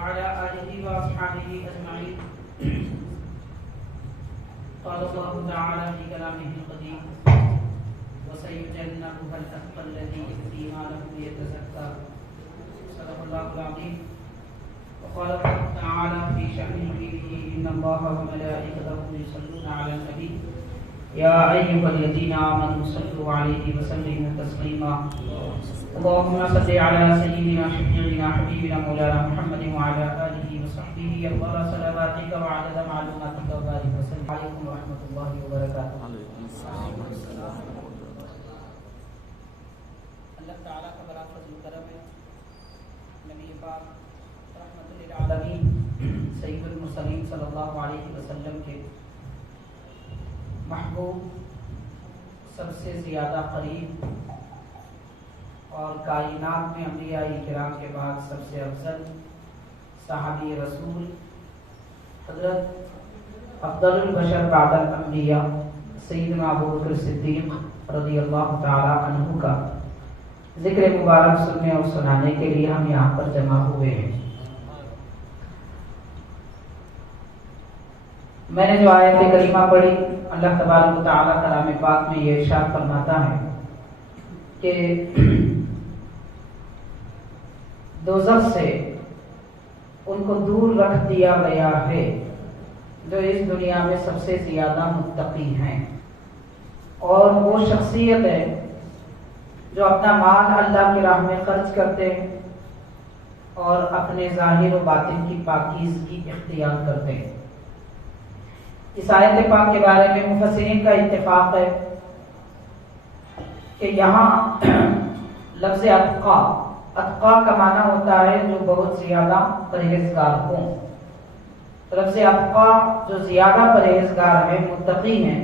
وعلى آله وأصحابه أجمعين. قال الله تعالى في كلامه القديم: وسيجنبها الأتقى الذي يؤتي ماله يتزكى. صدق الله العظيم. وقال الله تعالى في شأن نبيه: إن الله وملائكته يصلون على النبي يا أيها الذين آمنوا صلوا عليه وسلموا تسليما. اللهم صل على سيدنا شفيعنا حبيبنا مولانا محمد وعلى آله وصحبه أفضل صلواتك وعدد معلوماتك وبارك وسلم. عليكم ورحمة الله وبركاته. اللہ تعالیٰ کا بڑا فضل و کرم ہے. نبی پاک رحمت للعالمین سید المرسلین صلی اللہ علیہ وسلم کے محبوب، سب سے زیادہ قریب، اور کائنات میں انبیاء کرام کے بعد سب سے افضل صحابی رسول حضرت افضل البشر بعد الانبیاء سیدنا ابوبکر صدیق رضی اللہ تعالی عنہ کا ذکر مبارک سننے اور سنانے کے لیے ہم یہاں پر جمع ہوئے ہیں. میں نے جو آیت کریمہ پڑھی، اللہ تبارک و تعالی کلام پاک میں یہ ارشاد فرماتا ہے کہ دوزخ سے ان کو دور رکھ دیا گیا ہے جو اس دنیا میں سب سے زیادہ متقی ہیں، اور وہ شخصیت ہے جو اپنا مال اللہ کی راہ میں خرچ کرتے ہیں اور اپنے ظاہر و باطن کی پاکیزگی اختیار کرتے ہیں. اس آیت پاک کے بارے میں مفسرین کا اتفاق ہے کہ یہاں لفظ اتقا کا معنی ہوتا ہے جو بہت زیادہ پرہیزگار ہوں. لفظ اتقا جو زیادہ پرہیزگار ہے، متقی ہیں،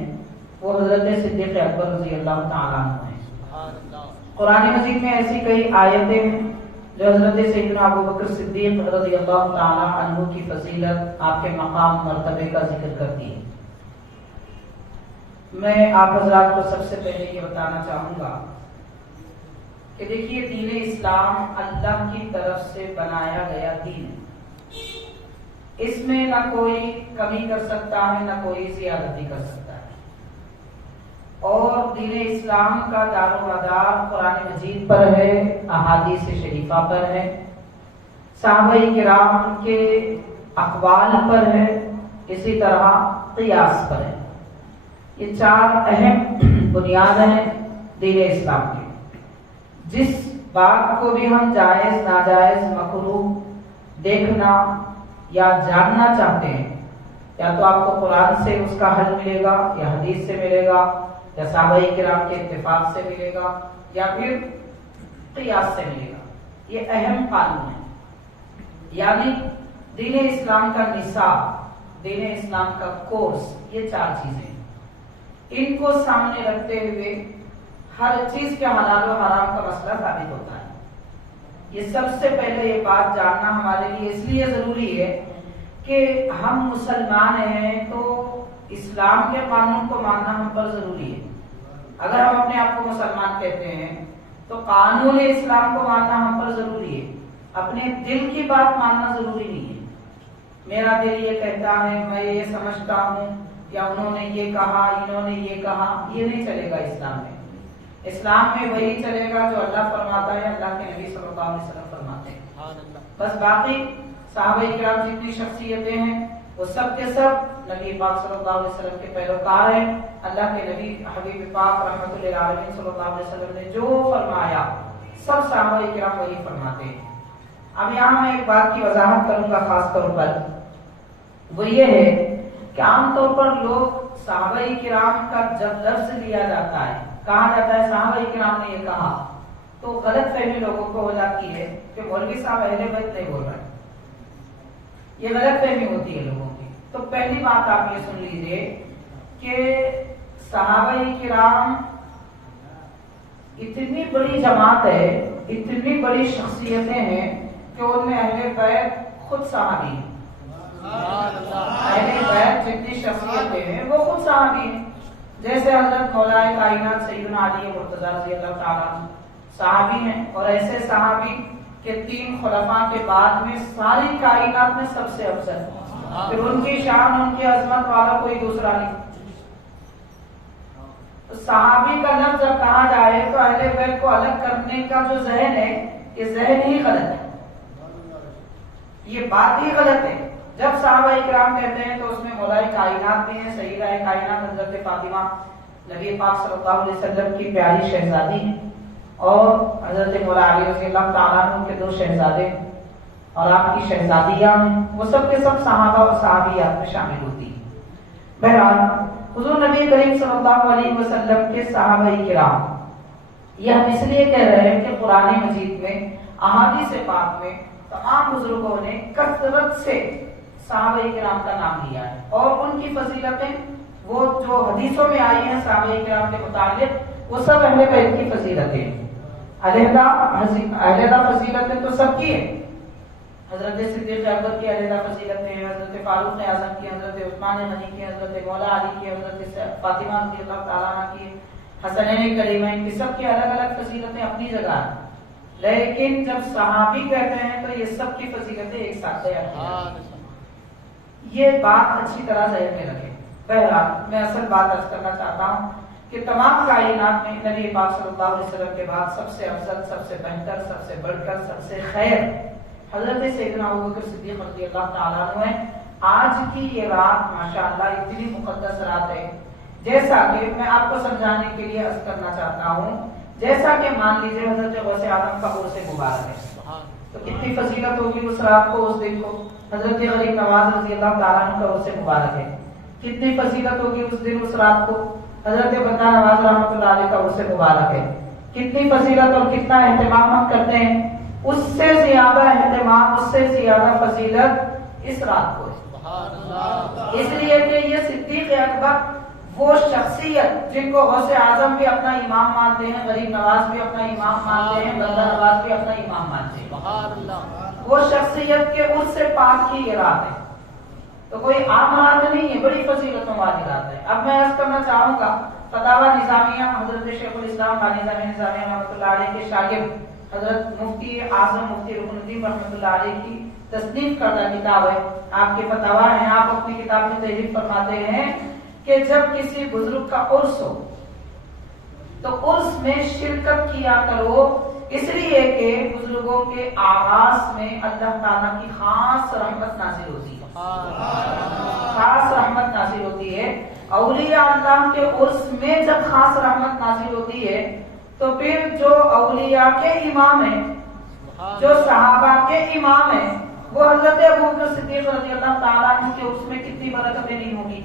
وہ حضرت صدیق اکبر رضی اللہ تعالیٰ عنہ ہیں. قرآن مجید میں ایسی کئی آیتیں ہیں جو حضرت سیدنا ابوبکر صدیق رضی اللہ تعالیٰ عنہ کی فضیلت، آپ کے مقام مرتبے کا ذکر کرتی ہے. میں آپ حضرات کو سب سے پہلے یہ بتانا چاہوں گا کہ دیکھیے، دین اسلام اللہ کی طرف سے بنایا گیا دین ہے. اس میں نہ کوئی کمی کر سکتا ہے، نہ کوئی زیادتی کر سکتا ہے. اور دین اسلام کا دار و مدار قرآن مجید پر ہے، احادیث شریفہ پر ہے، صحابہ کرام کے اقوال پر ہے، اسی طرح قیاس پر ہے. یہ چار اہم بنیاد ہیں دین اسلام کی. جس بات کو بھی ہم جائز ناجائز مکروہ دیکھنا یا جاننا چاہتے ہیں، یا تو آپ کو قرآن سے اس کا حل ملے گا، یا حدیث سے ملے گا، یا صحابہ کرام کے اتفاق سے ملے گا، یا پھر قیاس سے ملے گا. یہ اہم قانون ہے. یعنی دین اسلام کا نصاب، دین اسلام کا کورس، یہ چار چیزیں، ان کو سامنے رکھتے ہوئے ہر چیز کے حلال و حرام کا مسئلہ ثابت ہوتا ہے. یہ سب سے پہلے یہ بات جاننا ہمارے لیے اس لیے ضروری ہے کہ ہم مسلمان ہیں تو اسلام کے قانون کو ماننا ہم پر ضروری ہے. اگر ہم اپنے آپ کو مسلمان کہتے ہیں تو قانون اسلام کو ماننا ہم پر ضروری ہے. اپنے دل کی بات ماننا ضروری نہیں ہے. میرا دل یہ کہتا ہے، میں یہ سمجھتا ہوں، یا انہوں نے یہ کہا، انہوں نے یہ کہا، یہ نہیں چلے گا اسلام میں. اسلام میں وہی چلے گا جو اللہ فرماتا ہے، اللہ کے نبی صلی اللہ علیہ وسلم فرماتے ہیں. بس باقی صحابہ کرام جتنی شخصیتیں ہیں وہ سب کے سب نبی پاک صلی اللہ علیہ وسلم کے پیروکار ہیں. اللہ کے نبی حبیب پاک رحمت للعالمین صلی اللہ علیہ وسلم نے جو فرمایا سب صحابہ کرام وہی فرماتے ہیں. اب یہاں میں ایک بات کی وضاحت کروں گا خاص طور پر، وہ یہ ہے کہ عام طور پر لوگ صحابہ کرام کا جب لفظ لیا جاتا ہے، کہا جاتا ہے صحابہ کرام نے یہ کہا، تو غلط فہمی لوگوں کو ہو جاتی ہے کہ مولوی صاحب اہل بیت نہیں بول رہے. یہ غلط فہمی ہوتی ہے لوگوں کی. تو پہلی بات آپ یہ سن لیجئے کہ صحابہ کرام اتنی بڑی جماعت ہے، اتنی بڑی شخصیتیں ہیں کہ ان میں اہل بیت خود صحابی ہیں. اہل بیت جتنی شخصیتیں ہیں وہ خود صحابی ہیں. جیسے حضرت مولا کائنات سیدنا علی مرتضی رضی اللہ تعالیٰ صحابی ہیں، اور ایسے صحابی کہ 3 خلفاء کے بعد میں ساری کائنات میں سب سے افضل، پھر ان کی شان ان کی عظمت والا کوئی دوسرا نہیں۔ صحابی کا لفظ جب کہا جائے تو اہل بیت کو الگ کرنے کا جو ذہن ہے یہ ذہن ہی غلط ہے، یہ بات ہی غلط ہے۔ جب صحابہ اکرام کہتے ہیں تو اس میں مولا کائنات بھی ہیں، سیدہ کائنات حضرت فاطمہ نبی پاک صلی اللہ علیہ وسلم کی پیاری شہزادی ہیں، اور حضرت مولا علی رضی اللہ تعالیٰ عنہ کے 2 شہزادے اور آپ کی شہزادیاں ہیں، وہ سب کے سب صحابہ اور صحابیات میں شامل ہوتی ہیں۔ بہرحال حضور نبی کریم صلی اللہ علیہ وسلم کے صحابہ کرام، یہ ہم اس لیے کہہ رہے ہیں کہ قرآن مجید میں احادیث پاک میں تمام بزرگوں نے کثرت سے صحابہ کرام کا نام لیا ہے، اور ان کی فضیلتیں وہ جو حدیثوں میں آئی ہیں صحابہ کرام کے متعلق وہ سب اہل بیت کی فضیلتیں ہیں۔ علیحدہ فضیلتیں تو سب کی ہیں، حضرت صدیق اکبر کی علیحدہ فضیلتیں ہیں، حضرت فاروق اعظم کی، حضرت عثمان غنی کی، حضرت مولا علی کی، حضرت فاطمہ رضی اللہ تعالیٰ عنہ کی، حسنین کریمین کی، سب کی الگ الگ فضیلتیں اپنی جگہ ہیں، لیکن جب صحابی کہتے ہیں تو یہ سب کی فضیلتیں ایک ساتھ ہیں۔ یہ بات اچھی طرح ذہن میں رکھیں۔ بہرحال میں اصل بات عرض کرنا چاہتا ہوں کہ تمام کائنات میں نبی پاک صلی اللہ علیہ وسلم کے بعد سب سے افضل، سب سے بہتر، سب سے بڑھ کر، سب سے خیر حضرت سیدنا ابوبکر صدیق رضی اللہ تعالیٰ عنہ ہے۔ آج کی یہ رات ماشاءاللہ اتنی مقدس رات ہے، جیسا کہ میں آپ کو سمجھانے کے لیے عرض کرنا چاہتا ہوں، جیسا کہ مان لیجیے حضرت غوث اعظم کا عرس مبارک ہے، تو کتنی فضیلت ہوگی اس رات کو، اس دن کو۔ حضرت غریب نواز رضی اللہ تعالیٰ عنہ کا عرس مبارک ہے، کتنی فضیلت ہوگی اس دن اس رات کو۔ حضرت بندہ نواز رحمۃ اللہ علیہ کا عرس مبارک ہے، کتنی فضیلت اور کتنا اہتمام ہم کرتے ہیں، اس سے زیادہ اہتمام، اس سے زیادہ فضیلت اس رات کو ہے، اس لیے کہ یہ صدیق اکبر وہ شخصیت جن کو غوث اعظم بھی اپنا امام مانتے ہیں، غریب نواز بھی اپنا امام مانتے ہیں، بندہ نواز بھی اپنا امام مانتے ہیں، وہ شخصیت کے عرس سے پاک کی یہ رات ہے، تو کوئی عام رات نہیں ہے، بڑی فضیلتوں والی رات ہے۔ اب میں عرض کرنا چاہوں گا فتاوی نظامیہ حضرت شیخ الاسلام بانی نظامیہ رحمۃ اللہ علیہ کے شاگرد حضرت مفتی اعظم مفتی رکن الدین رحمۃ اللہ علیہ کی تصنیف کردہ کتاب ہے، آپ کے فتاوی ہیں، آپ اپنی کتاب میں تحریر فرماتے ہیں کہ جب کسی بزرگ کا عرس ہو تو عرس میں شرکت کیا کرو، اس لیے کہ بزرگوں کے آغاز میں اللہ تعالیٰ کی خاص رحمت نازل ہوتی ہے، خاص رحمت نازل ہوتی ہے۔ اولیاء اللہ کے عرس میں جب خاص رحمت نازل ہوتی ہے تو پھر جو اولیاء کے امام ہیں، جو صحابہ کے امام ہیں، وہ حضرت ابوبکر صدیق رضی اللہ تعالیٰ عنہ کے عرس میں کتنی برکتیں نہیں ہوگی۔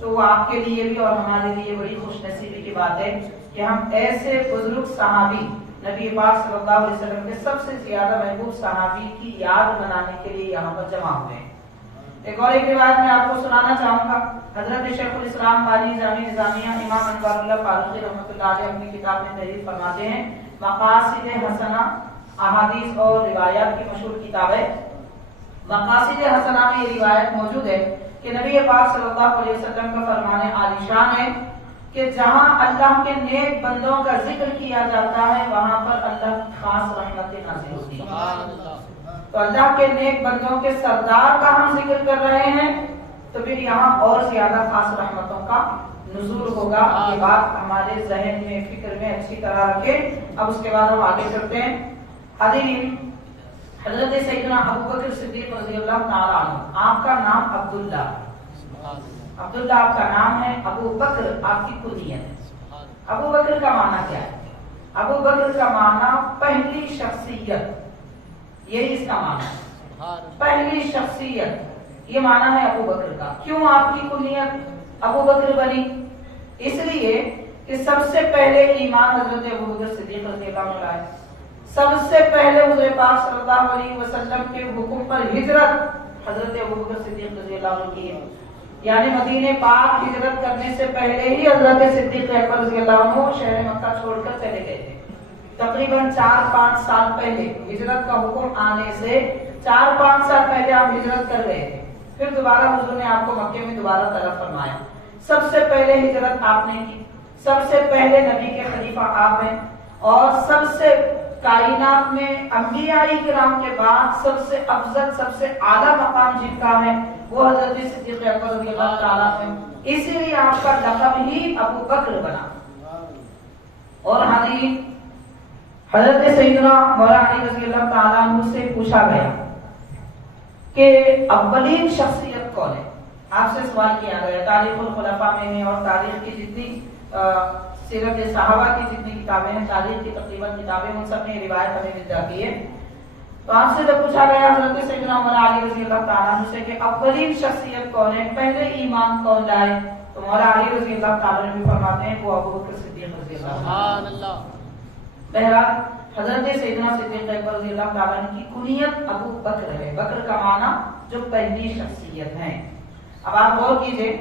تو وہ آپ کے لیے بھی اور ہمارے لیے بڑی خوش نصیبی کی بات ہے کہ ہم ایسے بزرگ صحابی نبی پاک صلی اللہ علیہ وسلم کے سب سے زیادہ محبوب صحابی کی یاد منانے کے لیے یہاں پر جمع ہوئے ہیں۔ ایک اور ایک روایت میں آپ کو سنانا چاہوں گا، حضرت شیخ الاسلام بانی جامع نظامیہ امام انوار اللہ فاروقی رحمۃ اللہ علیہ اپنی کتاب میں تحریر فرماتے ہیں، مقاصد حسنہ احادیث اور روایات کی مشہور کتاب ہے۔ مقاصد حسنہ میں یہ روایت موجود ہے کہ نبی پاک صلی اللہ علیہ وسلم کا فرمان عالی شان ہے کہ جہاں اللہ کے نیک بندوں کا ذکر کیا جاتا ہے وہاں پر اللہ کی خاص رحمتیں نازل ہوتی ہیں۔ تو اللہ کے نیک بندوں کے سردار کا ہم ذکر کر رہے ہیں تو پھر یہاں اور زیادہ خاص رحمتوں کا نزول ہوگا۔ یہ بات ہمارے ذہن میں، فکر میں اچھی طرح رکھیں۔ اب اس کے بعد ہم آگے چلتے ہیں۔ حضرت سیدنا ابوبکر صدیق رضی اللہ تعالیٰ عنہ، آپ کا نام عبداللہ، عبداللہ آپ کا نام ہے، ابو بکر آپ کی کنیت ہے۔ ابو بکر کا معنی کیا ہے؟ ابو بکر کا معنی پہلی شخصیت، یہی اس کا معنی ہے، پہلی شخصیت، یہ معنی ہے ابو بکر کا۔ کیوں آپ کی کنیت ابو بکر بنی؟ اس لیے کہ سب سے پہلے ایمان حضرت ابوبکر صدیق رضی اللہ عنہ ہے، سب سے پہلے حضور پاک صلی اللہ علیہ وسلم کے حکم پر ہجرت حضرت ابوبکر صدیق رضی اللہ عنہ کی ہے، یعنی مدینے پاک ہجرت کرنے سے پہلے ہی حضرت صدیق اکبر رضی اللہ عنہ شہر مکہ چھوڑ کر چلے گئے تھے۔ تقریباً 4-5 سال پہلے ہجرت کا حکم آنے سے 4-5 سال پہلے آپ ہجرت کر گئے تھے، پھر دوبارہ حضور نے آپ کو مکے میں دوبارہ طرف فرمایا۔ سب سے پہلے ہجرت آپ نے کی، سب سے پہلے نبی کے خلیفہ آپ ہیں، اور سب سے کائنات میں انبیاء کرام کے بعد سب سے افضل سب سے اعلیٰ مقام جن کا ہے وہ حضرت صدیق اکبر رضی اللہ تعالیٰ عنہ، اسی لیے آپ کا لقب ہی ابو بکر بنا۔ اور حضرت سیدنا مولا علی رضی اللہ تعالیٰ عنہ سے پوچھا گیا کہ اولین شخصیت کون ہے؟ آپ سے سوال کیا گیا، تاریخ الخلفاء میں ہے اور تاریخ کی جتنی سیرت صحابہ کی جتنی کتابیں ہیں، تاریخ کی تقریباً کتابیں، ان سب میں روایت ہمیں مل جاتی ہے۔ تو آپ سے جب پوچھا گیا حضرت سیدنا مولا علی رضی اللہ تعالیٰ عنہ سے کہ اولین شخصیت کون ہے، پہلے ایمان کون لائے، تو مولا علی رضی اللہ تعالیٰ عنہ بھی فرماتے ہیں وہ ابو بکر صدیق رضی اللہ عنہ۔ بہرحال حضرت سیدنا صدیق اکبر رضی اللہ تعالیٰ عنہ کی کنیت ابو بکر ہے، بکر کا معنی جو پہلی شخصیت ہے۔ اب آپ غور کیجئے،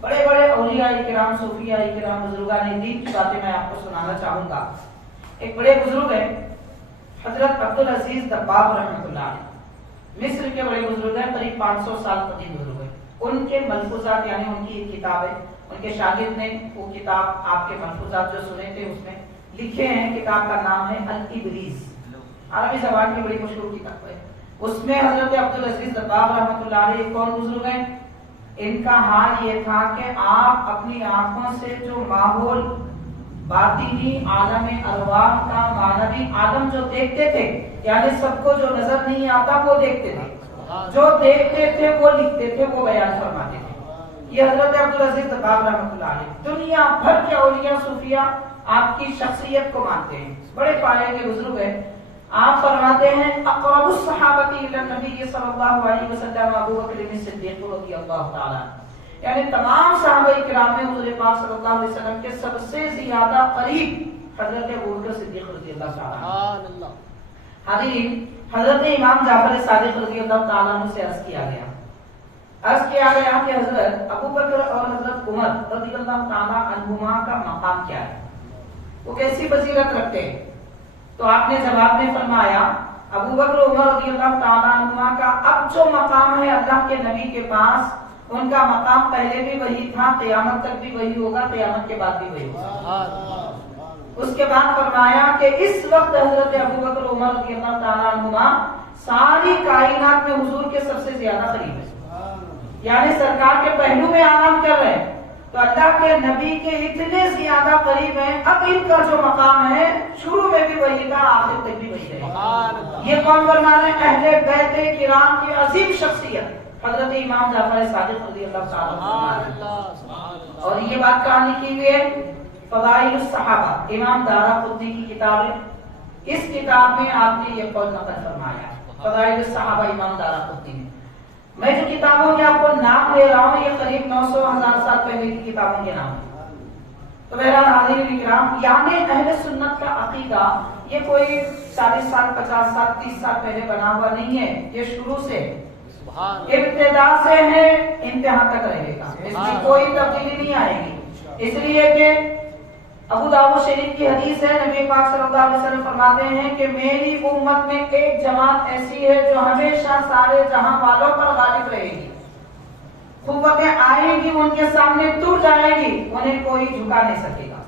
بڑے بڑے اولیاء کرام، صوفیاء کرام، بزرگان دین کی باتیں میں آپ کو سنانا چاہوں گا۔ ایک بڑے بزرگ ہیں حضرت عبدالعزیز دباغ رحمۃ اللہ علیہ، مصر کے بڑے بزرگ ہیں، قریب 500 سال قدیم بزرگ ہیں۔ ان کے ملفوظات یعنی ان کی ایک کتاب ہے، ان کے شاگرد نے وہ کتاب آپ کے ملفوظات جو سنے تھے اس میں لکھے ہیں، کتاب کا نام ہے الابریز، عربی زبان کی بڑی مشہور کتاب ہے۔ اس میں حضرت عبدالعزیز دباغ رحمۃ اللہ علیہ کون بزرگ ہیں؟ ان کا حال یہ تھا کہ آپ اپنی آنکھوں سے جو ماحول باطنی عالم ارواح کا معنوی عالم جو دیکھتے تھے، یعنی سب کو جو نظر نہیں آتا وہ دیکھتے تھے، جو دیکھتے تھے وہ لکھتے تھے، وہ بیان فرماتے تھے۔ یہ حضرت عبدالعزیز دباغ رحمۃ اللہ علیہ دنیا بھر کے اولیاء صوفیاء آپ کی شخصیت کو مانتے ہیں، بڑے پایے کے بزرگ ہیں۔ آپ فرماتے ہیں اقرب الصحابہ الی النبی صلی اللہ علیہ وسلم ابو بکر صدیق رضی اللہ تعالی عنہ، یعنی تمام صحابہ کرام میں حضور پاک صلی اللہ علیہ وسلم کے سب سے زیادہ قریب حضرت ابو بکر صدیق رضی اللہ تعالی عنہ۔ حاضرین، حضرت امام جعفر صادق رضی اللہ تعالیٰ عنہ سے عرض کیا گیا کہ حضرت ابو بکر اور حضرت عمر رضی اللہ تعالیٰ عنہما کا مقام کیا ہے، وہ کیسی فضیلت رکھتے ہیں؟ تو آپ نے جواب میں فرمایا ابو بکر عمر رضی اللہ تعالیٰ عنہما کا اب جو مقام ہے اللہ کے نبی کے پاس، ان کا مقام پہلے بھی وہی تھا، قیامت تک بھی وہی ہوگا، قیامت کے بعد بھی وہی ہوگا۔ اس کے بعد فرمایا کہ اس وقت حضرت ابو بکر عمر رضی اللہ تعالیٰ عنہما ساری کائنات میں حضور کے سب سے زیادہ قریب ہے، یعنی سرکار کے پہلو میں آرام کر رہے ہیں، تو اللہ کے نبی کے اتنے زیادہ قریب ہیں۔ اب ان کا جو مقام ہے شروع میں بھی وہی تھا، آخر تک بھی وہی ہے۔ یہ کون فرما رہے ہیں؟ اہل بیت کرام کی عظیم شخصیت حضرت امام جعفر صادق رضی اللہ تعالیٰ عنہ۔ اور یہ بات کہاں لکھی ہوئی ہے؟ فضائل الصحابہ، امام دارقطنی کی کتاب ہے، اس کتاب میں آپ نے یہ قول نقل فرمایا، فضائل الصحابہ امام دارقطنی نے۔ میں جو کتابوں کے آپ کو نام دے رہا ہوں یہ قریب 900,000 سال پہلے کی کتابوں کے نام ہیں۔ تو بہرحال حاضرین کرام، یعنی اہل سنت کا عقیدہ یہ کوئی 40 سال 50 سال 30 سال پہلے بنا ہوا نہیں ہے، یہ شروع سے ابتدا سے ہے، انتہا تک رہے گا، اس میں کوئی تبدیلی نہیں آئے گی۔ اس لیے کہ ابو داؤد شریف کی حدیث ہے، نبی پاک صلی اللہ علیہ وسلم فرماتے ہیں کہ میری امت میں ایک جماعت ایسی ہے جو ہمیشہ سارے جہاں والوں پر غالب رہے گی، قوتیں آئیں گی ان کے سامنے ٹوٹ جائے گی، انہیں کوئی جھکا نہیں سکے گا۔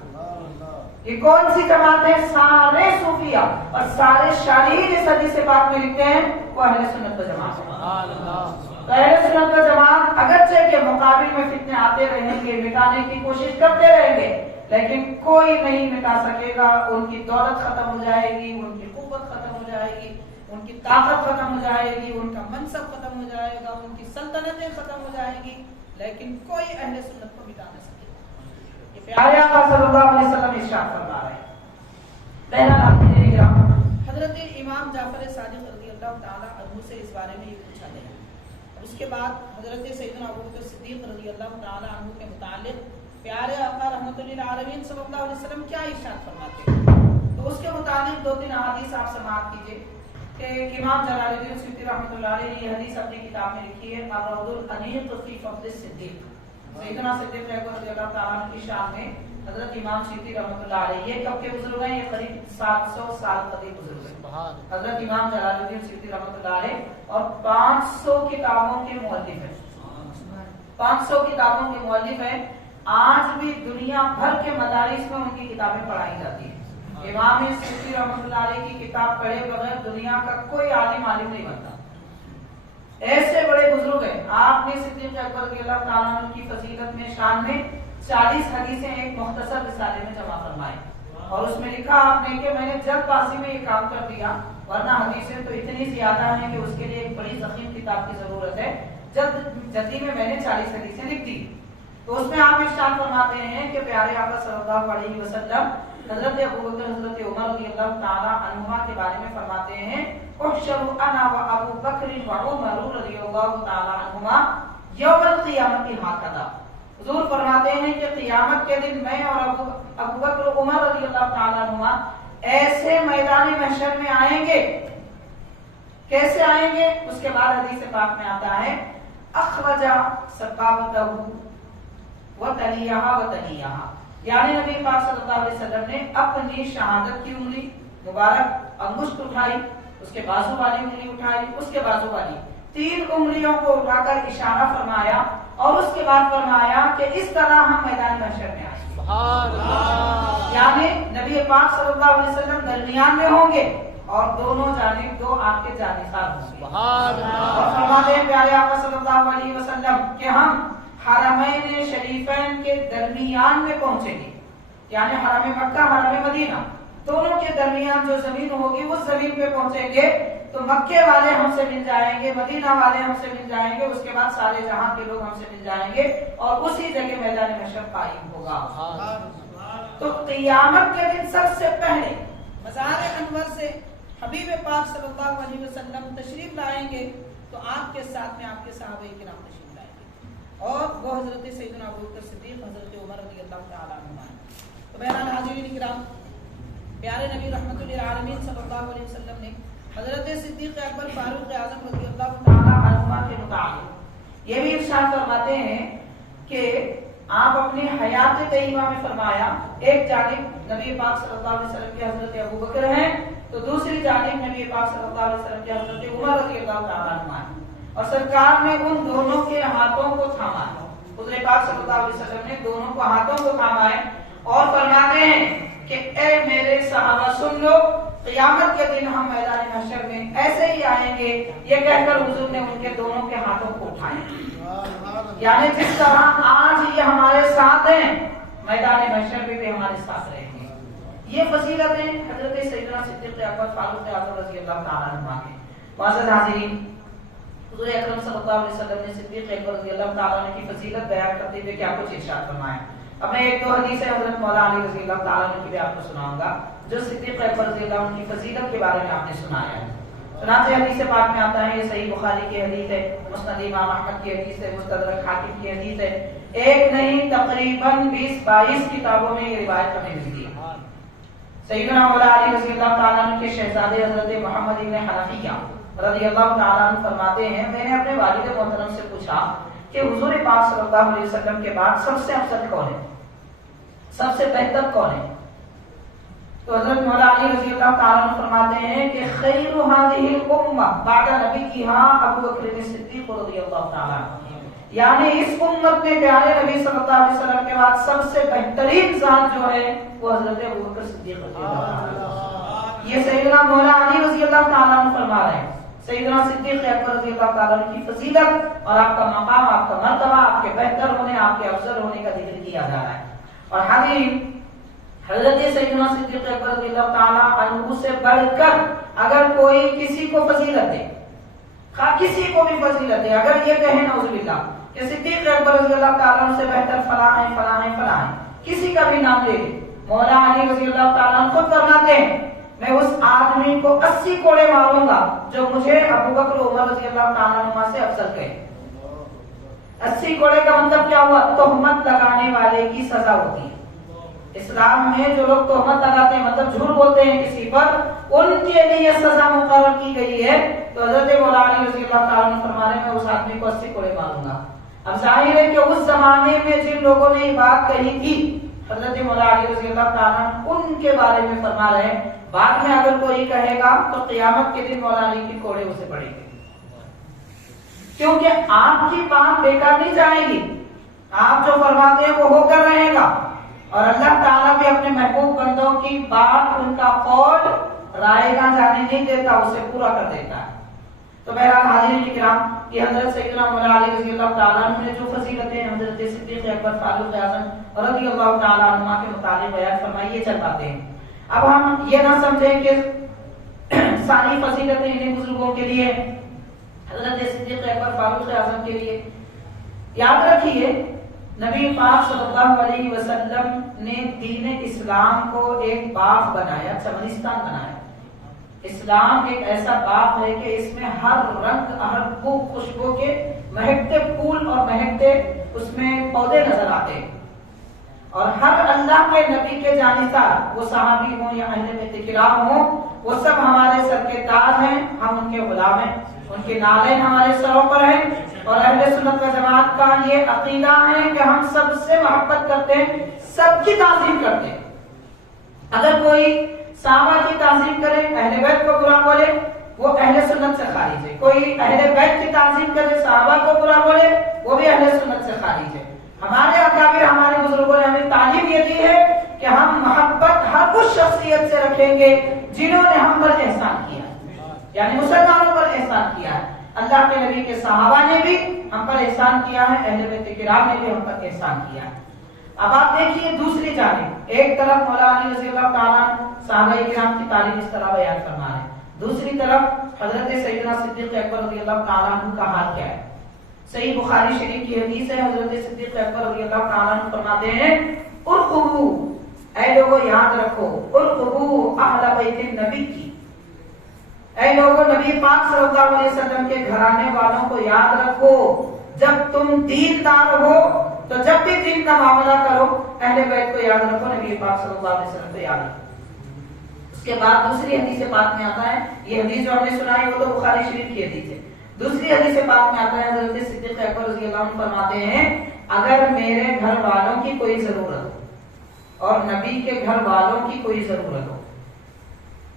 یہ کون سی جماعت ہے؟ سارے صوفیاء اور سارے شارحین اس حدیث پاک میں لکھتے ہیں وہ اہل سنت و جماعت ہے۔ تو اہل سنت و جماعت اگرچہ کے مقابل میں فتنے آتے رہیں گے، مٹانے کی کوشش کرتے رہیں گے، لیکن کوئی نہیں مٹا سکے گا۔ ان کی دولت ختم ہو جائے گی، ان کی قوت ختم ہو جائے گی، ان کی طاقت ختم ہو جائے گی، ان کا منصب ختم ہو جائے گا، ان کی سلطنتیں ختم ہو جائیں گی، لیکن کوئی اہل سنت کو مٹا نہیں سکے گا۔ یہ پیارے آقا صلی اللہ علیہ وسلم ارشاد فرما رہے ہیں۔ حضرت امام جعفر صادق رضی اللہ تعالی عنہ سے اس بارے میں یہ پوچھا گیا، اور اس کے بعد حضرت سیدنا ابو بکر صدیق رضی اللہ تعالی عنہ کے متعلق پیارے آقا رحمۃ للعالمین صلی اللہ علیہ وسلم کیا ارشاد فرماتے ہیں؟ تو اس کے متعلق 2-3 احادیث آپ سماعت کیجیے کہ امام جلال الدین سیوطی رحمۃ اللہ علیہ یہ حدیث اپنی کتاب میں لکھی ہے، الروض الانیق فی فضل الصدیق۔ سیدنا صدیق اکبر رضی اللہ تعالیٰ عنہ کی شان میں حضرت امام سیوطی رحمۃ اللہ علیہ یہ کب کے بزرگ ہیں؟ یہ قریب 700 سال قدیم بزرگ ہیں حضرت امام جلال الدین سیوطی رحمۃ اللہ علیہ، اور 500 کتابوں کے مؤلف ہیں، 500 کتابوں کے مؤلف ہیں۔ آج بھی دنیا بھر کے مدارس میں ان کی کتابیں پڑھائی جاتی ہیں، امام سیوطی رحمۃ اللہ علیہ کی کتاب پڑھے بغیر دنیا کا کوئی عالم نہیں بنتا. ایسے بڑے بزرگ ہیں. آپ نے صدیق اکبر رضی اللہ تعالیٰ عنہ کی فضیلت میں شان میں 40 حدیثیں ایک مختصر رسالے میں جمع فرمائی اور اس میں لکھا آپ نے کہ میں نے جلد بازی میں یہ کام کر دیا ورنہ حدیثیں تو اتنی زیادہ ہیں کہ اس کے لیے ایک بڑی ضخیم کتاب کی ضرورت ہے. جلدی میں نے 40 حدیثیں لکھ دی. تو اس میں آپ ارشاد فرماتے ہیں کہ پیارے آقا صلی اللہ علیہ وسلم حضرت ابوبکر حضرت عمر رضی اللہ تعالی عنہما کے بارے میں فرماتے ہیں احشر انا و ابو بکر و عمر رضی اللہ تعالی عنہما یوم القیامت ہکذا. حضور فرماتے ہیں کہ قیامت کے دن میں اور ابو بکر و عمر رضی اللہ تعالی عنہما ایسے میدان محشر میں آئیں گے. کیسے آئیں گے؟ اس کے بعد حدیث پاک میں آتا ہے اخرج سبابتہ وتلیہا وتلیہا، یعنی نبی پاک صلی اللہ علیہ وسلم نے اپنی شہادت کی انگلی مبارک انگشت اٹھائی، اس کے بازو والی انگلی اٹھائی، اس کے بازو والی 3 انگلیوں کو اٹھا کر اشارہ فرمایا اور اس کے بعد فرمایا کہ اس طرح ہم میدان محشر میں آئیں. سبحان اللہ. یعنی نبی پاک صلی اللہ علیہ وسلم درمیان میں ہوں گے اور دونوں جانب 2 آپ کے جانثار ہوں گے. سبحان اللہ. اور فرماتے ہیں پیارے آقا صلی اللہ علیہ وسلم کہ ہم حرمین شریفین کے درمیان میں پہنچیں گے، یعنی حرم مکہ حرم مدینہ دونوں کے درمیان جو زمین ہوگی اس زمین پہ پہنچیں گے تو مکے والے ہم سے مل جائیں گے، مدینہ والے ہم سے مل جائیں گے، اس کے بعد سارے جہاں کے لوگ ہم سے مل جائیں گے اور اسی جگہ میدان محشر قائم ہوگا. تو قیامت کے دن سب سے پہلے مزار انور سے حبیب پاک صلی اللہ علیہ وسلم تشریف لائیں گے تو آپ کے ساتھ میں آپ کے صحابہ کرام تشریف لائیں گے اور وہ حضرت سیدنا ابوبکر صدیق، حضرت عمر رضی اللہ تعالیٰ عنہ. تو بہرحال حاضرین کرام، پیارے نبی رحمت للعالمین صلی اللہ علیہ وسلم نے حضرت صدیق اکبر فاروق اعظم رضی اللہ تعالیٰ عنہ کے متعلق یہ بھی ارشاد فرماتے ہیں کہ آپ اپنی حیات طیبہ میں فرمایا ایک جانب نبی پاک صلی اللہ علیہ وسلم کے حضرت ابوبکر ہیں تو دوسری جانب نبی پاک صلی اللہ علیہ وسلم کے حضرت عمر رضی اللہ تعالیٰ عنہ ہیں اور سرکار نے ان دونوں کے ہاتھوں کو تھاما. حضور پاک صلی اللہ علیہ وسلم نے دونوں کو ہاتھوں کو تھاما ہے اور فرماتے ہیں کہ اے میرے صحابہ سن لو، قیامت کے دن ہم میدان محشر میں ایسے ہی آئیں گے. یہ کہہ کر حضور نے ان کے دونوں کے ہاتھوں کو اٹھائے، یعنی جس طرح آج یہ ہمارے ساتھ ہیں میدان محشر میں بھی ہمارے ساتھ رہیں گے. یہ فضیلتیں حضرت سیدنا صدیق اکبر فاروق اعظم رضی اللہ تعالیٰ عنہ کے. معزز حاضرین، حضور اکرم صلی اللہ علیہ وسلم نے صدیق اکبر رضی اللہ تعالیٰ عنہ کی فضیلت بیان کرتے ہوئے کیا کچھ ارشاد فرمایا. اب میں 1-2 حدیثیں حضرت مولا علی رضی اللہ تعالیٰ عنہ کی بھی آپ کو سناؤں گا جو صدیق اکبر رضی اللہ عنہ کی فضیلت کے بارے میں آپ نے سنایا ہے. چنانچہ حدیث پاک میں آتا ہے، یہ صحیح بخاری کی حدیث ہے، مسند امام احمد کی حدیث ہے، مستدرک حاکم کی حدیث ہے. ایک نہیں تقریباً 20-22 کتابوں میں یہ روایت ہمیں ملتی ہے. سیدنا مولا علی رضی اللہ تعالیٰ عنہ کے شہزادے حضرت محمد ابن حنفیہ رضی اللہ تعالیٰ عنہ فرماتے ہیں میں نے اپنے والد محترم سے پوچھا کہ حضور پاک صلی اللہ علیہ وسلم کے بعد سب سے افضل کون ہے، سب سے بہتر کون ہے؟ تو حضرت مولا علی رضی اللہ تعالیٰ عنہ فرماتے ہیں کہ خیر هذه الامہ بعد نبیہا ابو بکر صدیق رضی اللہ تعالیٰ عنہ، یعنی اس امت میں پیارے نبی صلی اللہ علیہ وسلم کے بعد سب سے بہترین ذات جو ہے وہ حضرت ابو بکر صدیق رضی اللہ تعالیٰ عنہ. یہ سیدنا مولا علی رضی اللہ تعالیٰ عنہ فرما رہے ہیں سیدنا صدیق اکبر رضی اللہ تعالیٰ عنہ کی فضیلت اور آپ کا مقام، آپ کا مرتبہ، آپ کے بہتر ہونے، آپ کے افضل ہونے کا ذکر کیا جا رہا ہے. اور حدیث حضرت سیدنا صدیق اکبر رضی اللہ تعالیٰ عنہ سے بڑھ کر اگر کوئی کسی کو فضیلت دے، کسی کو بھی فضیلت دے، اگر یہ کہے نعوذ باللہ کہ صدیق اکبر رضی اللہ تعالیٰ عنہ سے بہتر فلاں ہیں فلاں ہیں فلاں ہیں، کسی کا بھی نام لے لے، مولا علی رضی اللہ تعالیٰ عنہ خود فرماتے ہیں میں اس آدمی کو 80 کوڑے ماروں گا جو مجھے ابو بکر عمر رضی اللہ تعالیٰ عنہ سے افضل کہے. 80 کوڑے کا مطلب کیا ہوا؟ تہمت لگانے والے کی سزا ہوتی ہے. اسلام میں جو لوگ تہمت لگاتے ہیں مطلب جھوٹ بولتے ہیں کسی پر، ان کے لیے سزا مقرر کی گئی ہے. تو حضرت مولا علی رضی اللہ تعالیٰ عنہ فرما رہے ہیں میں اس آدمی کو 80 کوڑے ماروں گا. اب ظاہر ہے کہ اس زمانے میں جن لوگوں نے یہ بات کہی تھی حضرت مولا علی رضی اللہ تعالیٰ عنہ ان کے بارے میں فرما رہے ہیں بعد میں اگر کوئی کہے گا تو قیامت کے دن مولا علی کی کوڑے اسے پڑیں گے، کیونکہ آپ کی بات بیکار نہیں جائے گی. آپ جو فرماتے ہیں وہ ہو کر رہے گا اور اللہ تعالیٰ بھی اپنے محبوب بندوں کی بات، ان کا قول رائے گاں جانے نہیں دیتا، اسے پورا کر دیتا ہے۔ تو بہرحال حاضرین کرام، یہ حضرت سیدنا مولا علی رضی اللہ تعالیٰ عنہ نے جو فضیلتیں حضرت صدیق اکبر فاروق اعظم رضی اللہ تعالیٰ عنہ کے متعلق بیان فرمائی، یہ چل باتیں ہیں۔ اب ہم یہ نہ سمجھیں کہ ساری فضیلتیں انہیں بزرگوں کے لیے، حضرت صدیق اکبر فاروق اعظم کے لیے۔ یاد رکھیے نبی پاک صلی اللہ علیہ وسلم نے دین اسلام کو ایک باغ بنایا، چمنستان بنایا۔ اسلام ایک ایسا باغ ہے کہ اس میں ہر رنگ، ہر بو خوشبو کے مہکتے پھول اور مہکتے اس میں پودے نظر آتے ہیں، اور ہر اللہ کے نبی کے جانشار، وہ صحابی ہوں یا اہل بیت کرام ہوں، وہ سب ہمارے سر کے تاج ہیں، ہم ان کے غلام ہیں، ان کے نالین ہمارے سروں پر ہیں۔ اور اہل سنت و جماعت کا یہ عقیدہ ہے کہ ہم سب سے محبت کرتے ہیں، سب کی تعظیم کرتے ہیں۔ اگر کوئی صحابہ کی تعظیم کرے، اہل بیت کو برا بولے، وہ اہل سنت سے خارج ہے۔ کوئی اہل بیت کی تعظیم کرے، صحابہ کو برا بولے، وہ بھی اہل سنت سے خارج ہے۔ ہمارے اکابر، ہمارے بزرگوں نے ہمیں تعلیم یہ دی ہے کہ ہم محبت ہر اس شخصیت سے رکھیں گے جنہوں نے ہم پر احسان کیا، یعنی مسلمانوں پر احسان کیا ہے۔ اللہ کے نبی کے صحابہ نے بھی ہم پر احسان کیا ہے، اہل بیت کرام نے بھی ہم پر احسان کیا ہے۔ اب آپ دیکھیے دوسری جانب، ایک طرف مولا علی رضی اللہ تعالیٰ صحابہ کرام کی تعلیم اس طرح بیان فرما رہے ہیں، دوسری طرف حضرت سیدنا صدیق اکبر رضی اللہ تعالیٰ عنہ کا حال کیا ہے۔ صحیح بخاری شریف کی حدیث ہے، حضرت صدیق اکبر رضی اللہ تعالیٰ عنہ فرماتے ہیں، ارقبو، اے لوگوں یاد رکھو، ارقبو اہل بیت النبی کی، اے لوگوں نبی پاک صلی اللہ علیہ وسلم کے گھرانے والوں کو یاد رکھو۔ جب تم دیندار ہو تو جب بھی دین کا معاملہ کرو، اہل بیت کو یاد رکھو، نبی پاک صلی اللہ علیہ وسلم کو یاد رکھو۔ اس کے بعد دوسری حدیث پاک میں آتا ہے، یہ حدیث جو ہم نے سنائی وہ تو بخاری شریف کی حدیث ہے، دوسری حدیث پاک میں آتا ہے، حضرت صدیق اکبر رضی اللہ عنہ فرماتے ہیں، اگر میرے گھر والوں کی کوئی ضرورت ہو اور نبی کے گھر والوں کی کوئی ضرورت ہو،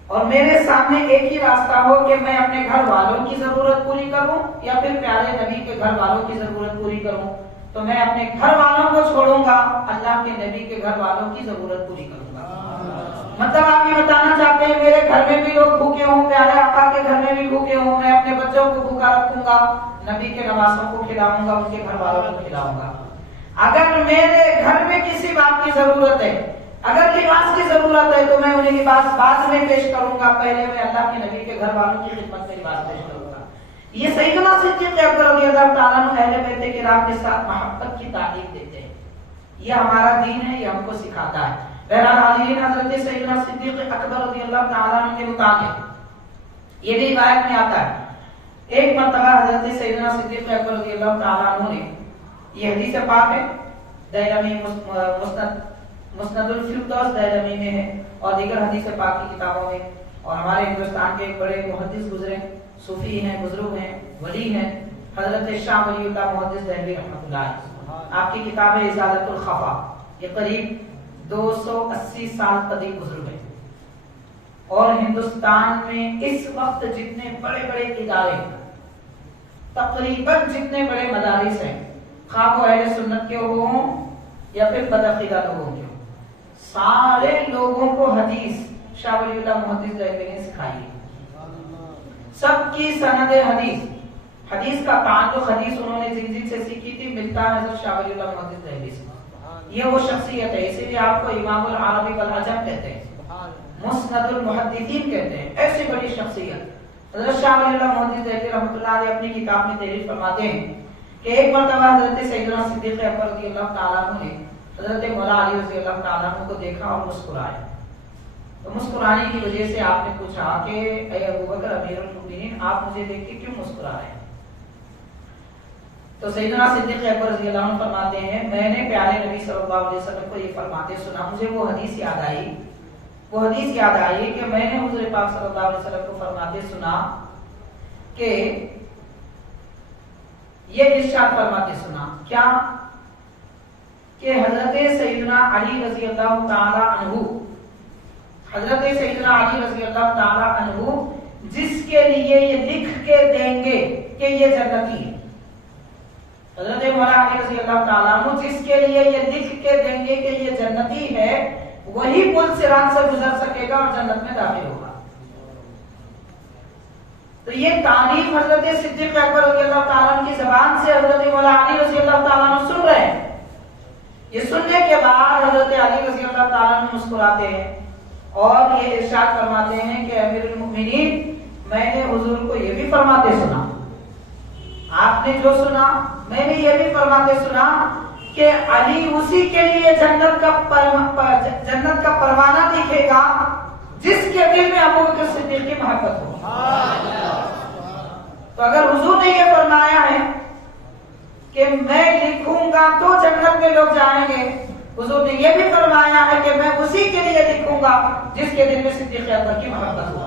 اور میرے سامنے ایک ہی راستہ ہو کہ میں اپنے گھر والوں کی ضرورت پوری کروں یا پھر پیارے نبی کے گھر والوں کی ضرورت پوری کروں، تو میں اپنے گھر والوں کو چھوڑوں گا، اللہ کے نبی کے گھر والوں کی ضرورت پوری کروں گا۔ مطلب آپ یہ بتانا چاہتے ہیں میرے گھر میں بھی لوگ بھوکے ہوں، پیارے آقا کے گھر میں بھی بھوکے ہوں، میں اپنے بچوں کو بھوکا رکھوں گا، نبی کے نواسوں کو کھلاؤں گا، ان کے گھر والوں کو کھلاؤں گا۔ اگر میرے گھر میں کسی بات کی ضرورت ہے، اگر لباس کی ضرورت ہے تو میں انہیں لباس بعد میں پیش کروں گا، پہلے میں اللہ کے نبی کے گھر والوں کی خدمت میں لباس پیش کروں گا۔ یہ سیدنا صدیق اکبر رضی اللہ تعالیٰ عنہ اہل بیت کرام کے ساتھ محبت کی تعلیم دیتے ہیں، یہ ہمارا دین ہے، یہ ہم کو سکھاتا ہے۔ بہرحال حاضرین، حضرت سیدنا صدیق اکبر رضی اللہ تعالیٰ عنہ کے مطابق یہ بھی روایت میں آتا ہے، ایک مرتبہ حضرت سیدنا صدیق اکبر رضی اللہ تعالیٰ عنہ نے، یہ حدیث پاک ہے، دیلمی مسند الفردوس دیلمی میں ہے اور دیگر حدیث پاک کی کتابوں میں، اور ہمارے ہندوستان کے ایک بڑے محدث گزرے، صوفی ہیں، بزرگ ہیں، ولی ہیں، حضرت شاہ ولی اللہ محدث دہلوی رحمۃ اللہ علیہ، آپ کی کتاب ہے ازالۃ الخفا، یہ قریب 280 سال قدیم گزر گئے، اور ہندوستان میں اس وقت جتنے بڑے بڑے ادارے، تقریباً جتنے بڑے مدارس ہیں، خواہ وہ اہل سنت کے ہوں یا پھر بدعقیدہ لوگوں کے ہوں، سارے لوگوں کو حدیث شاہ ولی اللہ محدث دہلوی نے سکھائی ہے، سب کی سند حدیث کا تعلق حدیث انہوں نے زنجیر سے سیکھی تھی، ملتا ہے حضرت شاہ ولی اللہ محدث دہلوی سے۔ یہ وہ شخصیت ہے، اسی لیے آپ کو امام العربی والعجم کہتے ہیں، مسند المحدثین کہتے ہیں، ایسی بڑی شخصیت۔ حضرت شاہ ولی اللہ محدث دہلوی رحمۃ اللہ علیہ اپنی کتاب میں تحریر فرماتے ہیں کہ ایک مرتبہ حضرت سیدنا صدیق اکبر رضی اللہ تعالیٰ عنہ نے حضرت مولا علی رضی اللہ تعالیٰ عنہ کو دیکھا اور مسکرائے، تو مسکرانے کی وجہ سے آپ نے پوچھا کہ اے ابوبکر امیر المؤمنین، آپ مجھے دیکھ کے کیوں مسکرا رہے ہیں؟ تو سیدنا صدیق اکبر رضی اللہ عنہ فرماتے ہیں، میں نے پیارے نبی صلی اللہ علیہ وسلم کو یہ فرماتے سنا، مجھے وہ حدیث یاد آئی کہ میں نے حضور پاک صلی اللہ علیہ وسلم کو فرماتے سنا کہ یہ ارشاد فرماتے سنا کیا کہ حضرت سیدنا علی رضی اللہ تعالی عنہ، حضرت سیدنا علی رضی اللہ تعالی عنہ جس کے لیے یہ لکھ کے دیں گے کہ یہ جنتی ہے، حضرت مولا علی رضی اللہ تعالیٰ عنہ جس کے لیے یہ لکھ کے دیں گے کہ یہ جنتی ہے، وہی پل صراط سے گزر سکے گا اور جنت میں داخل ہوگا۔ تو یہ تعریف حضرت صدیق اکبر رضی اللہ تعالیٰ عنہ کی زبان سے حضرت مولا علی رضی اللہ تعالیٰ عنہ سن رہے ہیں۔ یہ سننے کے بعد حضرت علی رضی اللہ تعالیٰ عنہ مسکراتے ہیں اور یہ ارشاد فرماتے ہیں کہ امیر المؤمنین، میں نے حضور کو یہ بھی فرماتے سنا، آپ نے جو سنا میں نے یہ بھی فرماتے سنا کہ علی اسی کے لیے جنت کا پروانہ دکھے گا جس کے دل میں ابو بکر صدیق کی محبت ہو۔ تو اگر حضور نے یہ فرمایا ہے کہ میں لکھوں گا تو جنت میں لوگ جائیں گے، حضور نے یہ بھی فرمایا ہے کہ میں اسی کے لیے لکھوں گا جس کے دل میں صدیق اکبر کی محبت ہو۔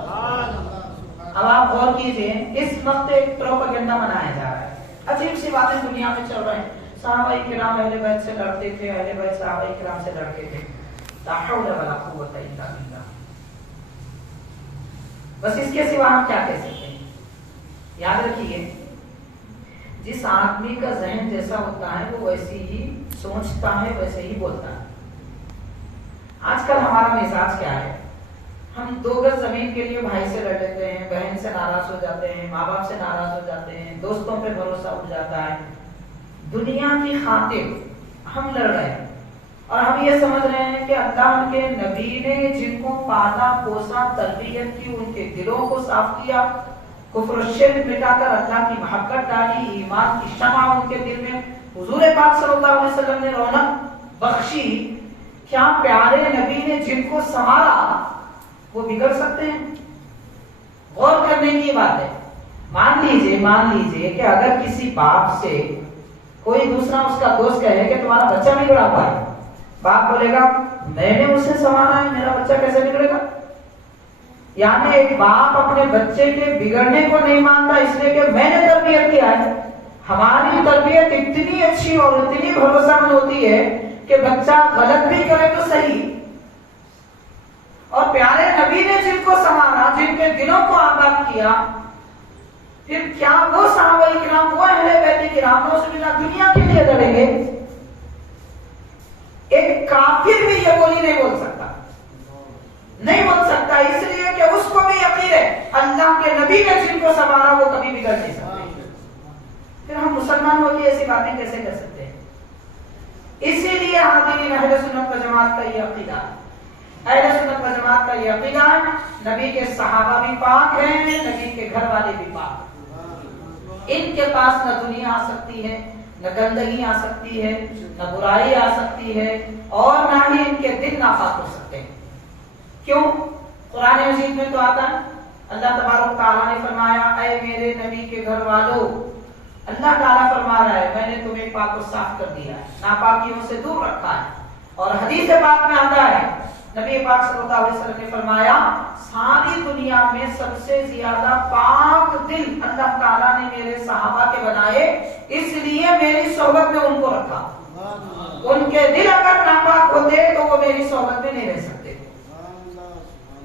اب آپ غور کیجئے، اس وقت ایک پروپیگنڈا منایا جا رہا ہے، عجیب سی باتیں دنیا میں چل رہے ہیں۔ صحابہ کرام اہل بیت سے لڑتے تھے، اہل بیت صحابہ کرام سے لڑتے تھے، لا حول ولا قوت الا باللہ۔ بس اس کے سوا ہم کیا کہہ سکتے ہیں؟ یاد رکھیے، جس آدمی کا ذہن جیسا ہوتا ہے وہ ویسی ہی سوچتا ہے، ویسے ہی بولتا ہے۔ آج کل ہمارا مزاج کیا ہے؟ ہم 2 گز زمین کے لیے بھائی سے لڑ لیتے ہیں، بہن سے ناراض ہو جاتے ہیں، ماں باپ سے ناراض ہو جاتے ہیں، دوستوں پہ بھروسہ اٹھ جاتا ہے۔ دنیا کی خاطر ہم لڑ رہے ہیں اور ہم یہ سمجھ رہے ہیں کہ اللہ کے نبی نے جن کو پالا پوسا، تربیت کی، ان کے دلوں کو صاف کیا، کفر و شرک مٹا کر اللہ کی محبت ڈالی، ایمان کی شمع ان کے دل میں حضور پاک صلی اللہ علیہ وسلم نے رونق بخشی، کیا پیارے نبی نے جن کو سنوارا وہ بگڑ سکتے ہیں؟ غور کرنے کی بات ہے۔ مان لیجئے کہ اگر کسی باپ سے کوئی دوسرا اس کا دوست کہے کہ تمہارا بچہ بگڑا ہوا ہے، باپ بولے گا میں نے اسے سنوارا ہے، میرا بچہ کیسے بگڑے گا؟ یعنی ایک باپ اپنے بچے کے بگڑنے کو نہیں مانتا اس لیے کہ میں نے تربیت کیا ہے۔ ہماری تربیت اتنی اچھی اور اتنی بھروسہ مند ہوتی ہے کہ بچہ غلط بھی کرے تو صحیح، اور پیارے نبی نے جن کو سنوارا، جن کے دلوں کو آباد کیا، پھر کیا وہ صحابہ کرام، وہ اہل بیت کرام دنیا کے لیے لڑیں گے؟ ایک کافر بھی یہ بولی نہیں بول سکتا، اس لیے کہ اس کو بھی یقین ہے اللہ کے نبی نے جن کو سنوارا وہ کبھی بگڑ نہیں سکتے۔ پھر ہم مسلمان ہو کے ایسی باتیں کیسے کر سکتے ہیں؟ اسی لیے حاضرین اہل سنت و جماعت کا یہ عقیدہ ہے، اہل سنت و جماعت کا یہ عقیدہ ہے، نبی کے صحابہ بھی پاک ہیں، نبی کے گھر والے بھی پاک ہیں، ان کے پاس نہ دنیا آ سکتی ہے، نہ گندگی آ سکتی ہے، نہ برائی آ سکتی ہے، اور نہ ہی ان کے دل ناپاک ہو سکتے ہیں۔ کیوں؟ قرآن مجید میں تو آتا ہے، اللہ تبارک تعالیٰ نے فرمایا اے میرے نبی کے گھر والو، اللہ تعالیٰ فرما رہا ہے میں نے تمہیں پاک و صاف کر دیا ہے، ناپاکیوں سے دور رکھا ہے۔ اور حدیث پاک میں آتا ہے، نبی پاک صلی اللہ علیہ وسلم نے فرمایا ساری دنیا میں سب سے زیادہ پاک دل اللہ تعالیٰ نے میرے صحابہ کے بنائے، اس لیے میری صحبت میں ان کو رکھا۔ ان کے دل اگر ناپاک ہوتے تو وہ میری صحبت میں نہیں رہ سکتے۔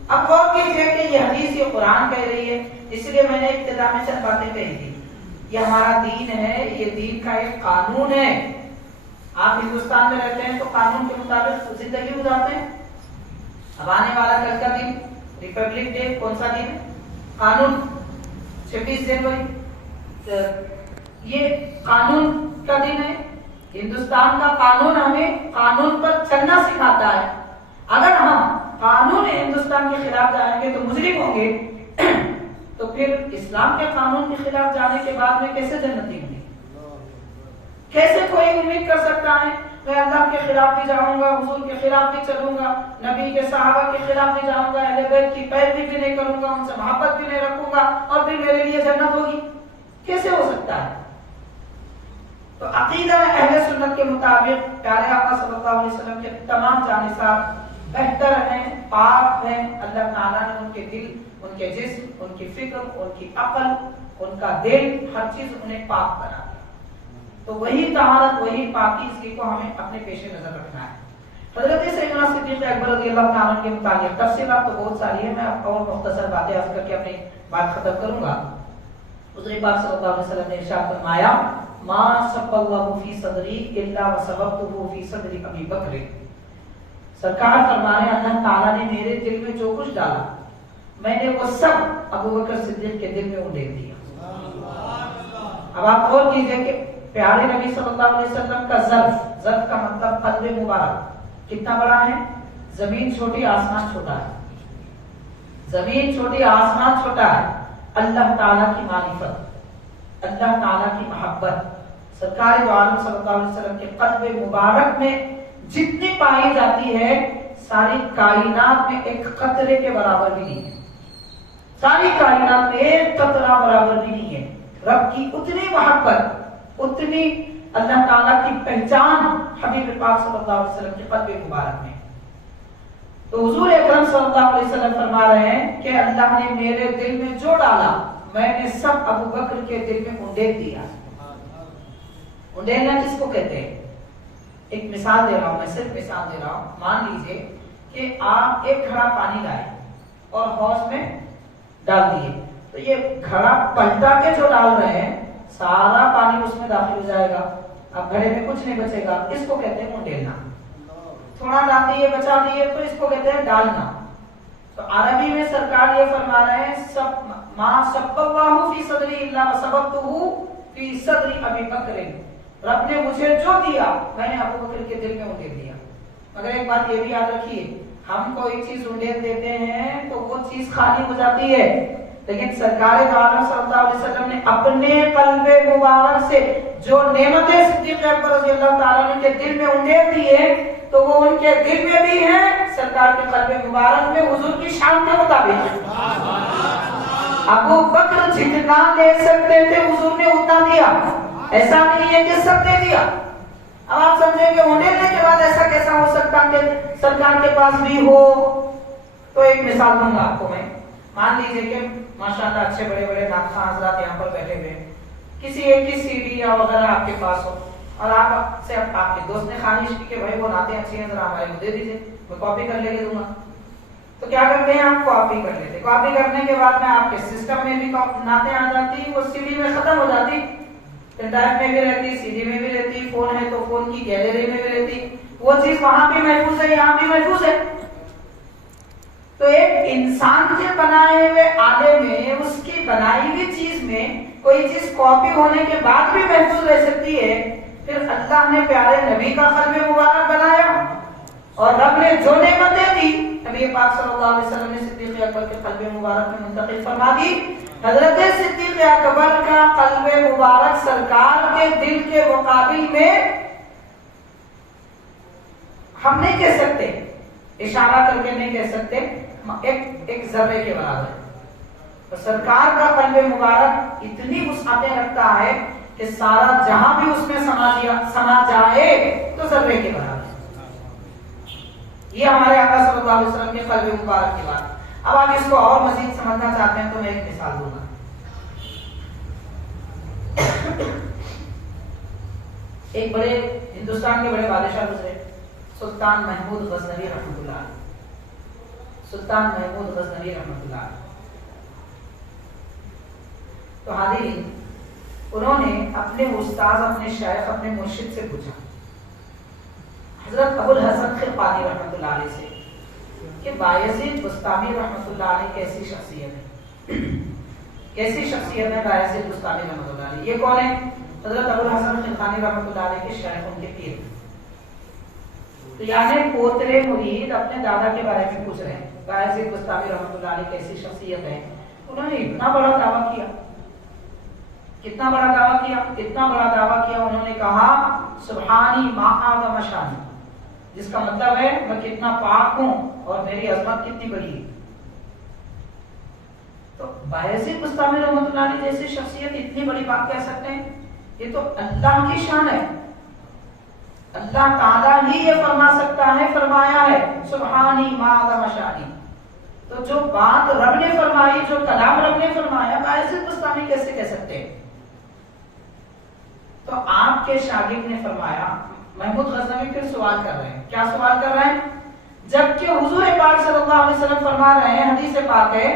اب غور کیجئے کہ یہ حدیث یہ قرآن کہہ رہی ہے، اس لیے میں نے ابتدا میں چند باتیں کہی تھی۔ یہ ہمارا دین ہے، یہ دین کا ایک قانون ہے۔ آپ ہندوستان میں رہتے ہیں تو قانون کے مطابق زندگی گزارتے ہیں۔ اب آنے والا کل کا دن ریپبلک ڈے کون سا دن ہے؟ قانون 26 جنوری، یہ قانون کا دن ہے۔ ہندوستان کا قانون ہمیں قانون پر چلنا سکھاتا ہے۔ اگر ہم قانون ہندوستان کے خلاف جائیں گے تو مجرم ہوں گے، تو پھر اسلام کے قانون کے خلاف جانے کے بعد میں کیسے جنتی ہوں گی؟ کیسے کوئی امید کر سکتا ہے میں اللہ کے خلاف بھی جاؤں گا، حضور کے خلاف بھی چلوں گا، نبی کے صحابہ کے خلاف بھی جاؤں گا، اہل بیت کی پیروی بھی نہیں کروں گا، ان سے محبت بھی نہیں رکھوں گا، اور پھر میرے لیے جنت ہوگی؟ کیسے ہو سکتا ہے؟ تو عقیدہ اہل سنت کے مطابق پیارے آقا صلی اللہ علیہ وسلم کے تمام جانصاف بہتر ہیں، پاک ہیں۔ اللہ تعالیٰ نے ان کے دل، ان کے جسم، ان کی فکر، ان کی عقل، ان کا دل، ہر چیز انہیں پاک بنا دیا۔ تو وہی طہارت، وہی پاکیزگی کو ہمیں اپنے پیش نظر رکھنا ہے۔ حضرت سیدنا صدیق اکبر رضی اللہ تعالیٰ کے متعلق تفصیلات تو بہت ساری ہیں، میں آپ کو اور مختصر باتیں عرض کر کے اپنی بات ختم کروں گا۔ حضور پاک صلی اللہ علیہ وسلم نے ارشاد فرمایا ما سب اللہ فی صدری الا وسببتہ فی صدری ابی بکر. سرکار فرما رہے ہیں اللہ تعالیٰ نے میرے دل میں جو کچھ ڈالا میں نے وہ سب ابو بکر صدیق کے دل میں اونڈیل دیا. اب آپ غور کیجئے کہ پیارے نبی صلی اللہ علیہ وسلم کا ظرف کا مطلب قلب مبارک کتنا بڑا ہے. زمین چھوٹی آسمان چھوٹا ہے. زمین چھوٹی آسمان چھوٹا ہے. اللہ تعالیٰ کی معرفت, اللہ تعالیٰ کی محبت سرکار دو عالم صلی اللہ علیہ وسلم کے قلب مبارک میں جتنی پائی جاتی ہے ساری کائنات میں ایک قطرے کے برابر بھی نہیں ہے. ساری کائنات میں ایک قطرہ برابر بھی نہیں ہے. رب کی اتنی محبت, اتنی اللہ تعالیٰ کی پہچان حبیب پاک صلی اللہ علیہ وسلم کے قلب مبارک میں. تو حضور اکرم صلی اللہ علیہ وسلم فرما رہے ہیں کہ اللہ نے میرے دل میں جو ڈالا میں نے سب ابو بکر کے دل میں اونڈیل دیا. اونڈیلنا کس کو کہتے ہیں؟ ایک مثال دے رہا ہوں, میں صرف مثال دے رہا ہوں. مان لیجئے کہ آپ ایک گھڑا پانی لائے اور حوض میں ڈال دیے, تو یہ گھڑا پلٹا کے جو ڈال رہے ہیں سارا پانی اس میں داخل ہو جائے گا, اب گھڑے میں کچھ نہیں بچے گا. اس کو کہتے ہیں اونڈیلنا. تھوڑا ڈال دیے بچا دیے تو اس کو کہتے ہیں ڈالنا. تو عربی میں سرکار یہ فرما رہے ہیں سب ما سب اللہ فی صدری الا وسببتہ فی صدری ابی بکر. رب نے مجھے جو دیا میں نے ابو بکر کے دل میں اونڈیل دیا. مگر ایک بات یہ بھی یاد رکھیے, ہم کوئی چیز اونڈیل دیتے ہیں تو وہ چیز خالی ہو جاتی ہے, لیکن سرکار دو عالم صلی اللہ علیہ وسلم نے اپنے قلب مبارک سے جو نعمتیں صدیق اکبر رضی اللہ تعالیٰ عنہ کے دل میں اونڈیل دی ہے تو وہ ان کے دل میں بھی ہیں, سرکار کے قلب مبارک میں حضور کی شان کے مطابق ہے. ابو بکر جتنا دے سکتے تھے حضور نے اتنا دیا, ایسا نہیں ہے کہ سب دے دیا. اب آپ سمجھیں کہ اونڈیلنے کے بعد ایسا کیسا ہو سکتا کہ سرکار کے پاس بھی ہو. تو ایک مثال دوں گا آپ کو میں. مان لیجئے کہ ماشاءاللہ اچھے بڑے بڑے ناخواں حضرات یہاں پر بیٹھے ہوئے, کسی ایک کی سی ڈی یا وغیرہ آپ کے پاس ہو اور آپ سے آپ کے دوست نے خواہش کی کہ بھائی وہ نعتیں اچھی ہیں ذرا ہمارے کو دے دیجیے, میں کاپی کر لے کے دوں گا. تو کیا کرتے ہیں آپ کاپی کر لیتے. کاپی کرنے کے بعد میں آپ کے سسٹم میں بھی نعتیں آ جاتی, وہ سی ڈی میں ختم ہو جاتی, پن ڈرائیو میں بھی رہتی, سی ڈی میں بھی رہتی, فون ہے تو فون کی گیلری میں بھی رہتی. وہ چیز وہاں بھی محفوظ ہے یہاں بھی محفوظ ہے. تو ایک انسان کے بنائے ہوئے آلے میں اس کی بنائی ہوئی چیز میں کوئی چیز کاپی ہونے کے بعد بھی محفوظ رہ سکتی ہے. پھر اللہ نے پیارے نبی کا قلب مبارک بنایا اور رب نے جو نعمتیں دی نبی پاک صلی اللہ علیہ وسلم نے صدیق اکبر کے قلب مبارک میں منتقل فرما دی. حضرت صدیق اکبر کا قلب مبارک سرکار کے دل کے مقابل میں ہم نہیں کہہ سکتے, اشارہ کر کے نہیں کہہ سکتے, ایک ذرے کے برابر ہے. تو سرکار کا قلب مبارک اتنی وسعتیں رکھتا ہے کہ سارا جہاں بھی اس میں سما جائے تو ذرے کے برابر ہے. یہ ہمارے آقا صلی اللہ علیہ وسلم کے قلب مبارک کی بات. اب آپ اس کو اور مزید سمجھنا چاہتے ہیں تو میں ایک مثال دوں گا. ایک بڑے ہندوستان کے بڑے بادشاہ گزرے, سلطان محمود غزنوی رحمۃ اللہ علیہ. سلطان محمود غزنوی رحمۃ اللہ علیہ. تو حاضرین, انہوں نے اپنے استاد, اپنے شیخ, اپنے مرشد سے پوچھا حضرت ابو الحسن خرقانی رحمۃ اللہ علیہ سے کہ بایزید بستامی رحمۃ اللہ علیہ کیسی شخصیت ہے, کیسی شخصیت ہے بایزید بستامی رحمۃ اللہ علیہ. یہ کون ہے؟ حضرت ابو الحسن خرقانی رحمۃ اللہ علیہ کے شیخ, ان کے پیر. تو یعنی پوترے مرید اپنے دادا کے بارے میں پوچھ رہے ہیں بایزید بستامی رحمۃ اللہ علیہ کیسی شخصیت ہے. انہوں نے اتنا بڑا دعویٰ کیا, کتنا بڑا دعویٰ کیا, اتنا بڑا دعویٰ کیا. انہوں نے کہا سبحانی ما اعظم شانی, جس کا مطلب ہے میں کتنا پاک ہوں اور میری عظمت کتنی بڑی ہے. تو بایزید بستامی رحمۃ اللہ علیہ جیسی شخصیت اتنی بڑی بات کہہ سکتے ہیں, یہ تو اللہ کی شان ہے. اللہ تعالیٰ ہی یہ فرما سکتا ہے, فرمایا ہے سبحانی ما اعظم شانی. تو جو بات رب نے فرمائی, جو کلام رب نے فرمایا, بایزید بستامی کیسے کہہ سکتے ہیں؟ تو آپ کے شاگرد نے فرمایا, محمود غزنوی پھر سوال کر رہے ہیں. کیا سوال کر رہے ہیں؟ جبکہ حضور پاک صلی اللہ علیہ وسلم فرما رہے ہیں, حدیث پاک ہے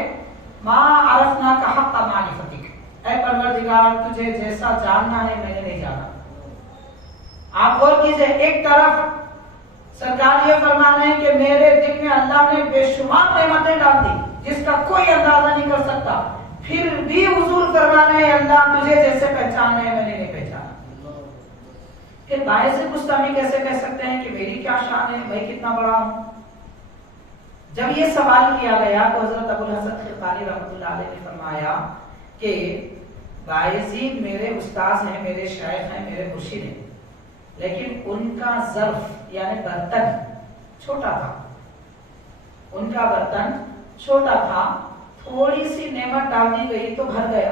ما عرفنا کا حق معرفتک, اے پروردگار تجھے جیسا جاننا ہے میں نے نہیں جانا. آپ غور کیجئے، ایک طرف سرکار یہ فرما رہے ہیں کہ میرے دل میں اللہ نے بے شمار نعمتیں ڈال دی جس کا کوئی اندازہ نہیں کر سکتا، پھر بھی حضور فرما رہے ہیں اللہ تجھے جیسے پہچاننا ہے میں نے نہیں پہچانا. پھر باعث گستاخی کیسے کہہ سکتے ہیں کہ میری کیا شان ہے، میں کتنا بڑا ہوں؟ جب یہ سوال کیا گیا تو حضرت ابو الحسن خرقانی رحمۃ اللہ علیہ نے فرمایا کہ بایزید میرے استاذ ہیں، میرے شیخ ہیں، میرے مرشد ہیں، لیکن ان کا ظرف یعنی برتن چھوٹا تھا. ان کا برتن چھوٹا تھا، تھوڑی سی نعمت ڈال دی گئی تو بھر گیا.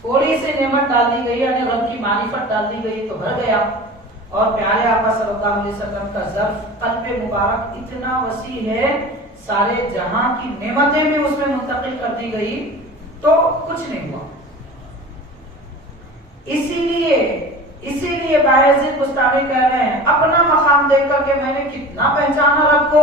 تھوڑی سی نعمت ڈال دی گئی یعنی رب کی معرفت ڈال دی گئی تو بھر گیا. اور پیارے آقا صلی اللہ علیہ وسلم کا ظرف قلب مبارک اتنا وسیع ہے، سارے جہاں کی نعمتیں بھی اس میں منتقل کر دی گئی تو کچھ نہیں ہوا. اسی لیے باعزید بستانی کہہ رہے ہیں اپنا مقام دیکھ کر کے میں نے کتنا پہچانا رب کو.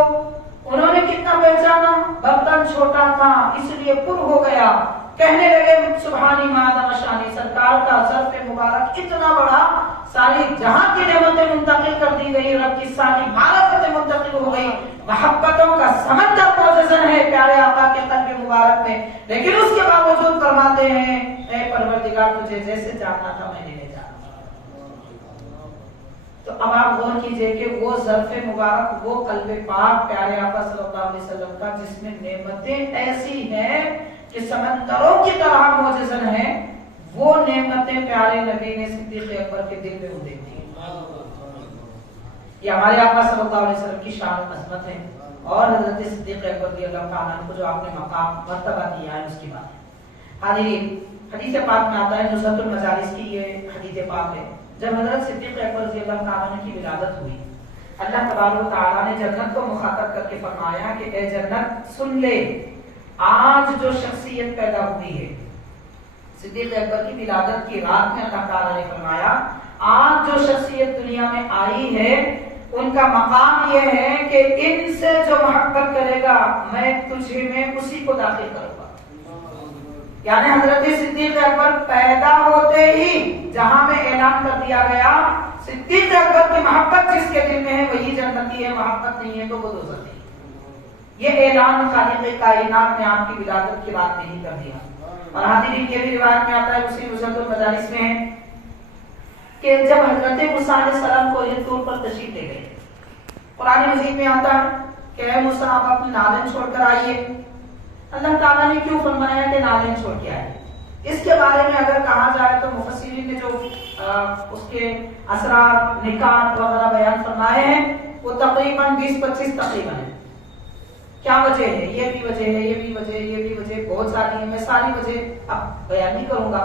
انہوں نے کتنا پہچانا، برتن چھوٹا تھا اس لیے پر ہو گیا. کہنے لگے سبحانی مادہ شانی، سرکار کا ظرف مبارک اتنا بڑا، ساری جہاں کی نعمتیں منتقل کر دی گئی، رب کی ساری معرفتیں منتقل ہو گئی، محبتوں کا سمندر موجزن ہے پیارے آقا کے قلب مبارک میں، لیکن اس کے باوجود فرماتے ہیں اے پروردگار تجھے جیسے جاننا تھا میں نے نہیں جانا. تو اب آپ غور کیجئے کہ وہ ظرف مبارک، وہ قلب پاک پیارے آقا صلی اللہ علیہ وسلم کا جس میں نعمتیں ایسی ہیں کہ سمندروں کی طرح معجزن ہیں، وہ نعمتیں پیارے نبی نے صدیق اکبر کے دل میں اتاری دی. یہ ہمارے آقا صلی اللہ علیہ وسلم کی شان و عظمت ہے، اور حضرت صدیق اکبر رضی اللہ تعالیٰ عنہ کو جو آپ نے مقام مرتبہ دیا ہے اس کی بات ہے. حاضرین، حدیث پاک میں آتا ہے، نزہۃ المجالس کی یہ حدیث پاک ہے، جب حضرت صدیق اکبر رضی اللہ تعالیٰ عنہ کی ولادت ہوئی، اللہ تبارک و تعالیٰ نے جنت کو مخاطب کر کے فرمایا کہ اے جنت سن لے، آج جو شخصیت پیدا ہوئی ہے، صدیق اکبر کی ولادت کی رات میں اللہ تعالیٰ نے فرمایا آج جو شخصیت دنیا میں آئی ہے ان کا مقام یہ ہے کہ ان سے جو محبت کرے گا میں تجھے میں اسی کو داخل کروں گا. یعنی حضرت صدیق اکبر پیدا ہوتے ہی جہاں میں اعلان کر دیا گیا صدیق اکبر کی محبت جس کے دل میں ہے وہی جنتی ہے، محبت نہیں ہے تو وہ دوزخی ہے. یہ اعلان خالق کائنات نے آپ کی ولادت کی بات نہیں کر دیا. اور حاضرین کے بھی روایت میں آتا ہے اسی نزہۃ المجالس میں ہے کہ جب حضرت موسیٰ علیہ السلام کو یہ طور پر تشریف لے گئے، قرآن مجید میں آتا ہے کہ اے موسیٰ آپ اپنی نالین چھوڑ کر آئیے. اللہ تعالیٰ نے کیوں فرمایا کہ نالین چھوڑ کے آئیے؟ اس کے بارے میں اگر کہا جائے تو مفسرین نے جو اس کے اسرار نکات وغیرہ بیان فرمائے ہیں وہ تقریباً 20-25 تقریباً ہیں. کیا وجہ ہے؟ یہ بھی وجہ ہے، یہ بھی وجہ ہے، یہ بھی وجہ، بہت ساری ہیں. میں ساری وجہ اب بیان نہیں کروں گا،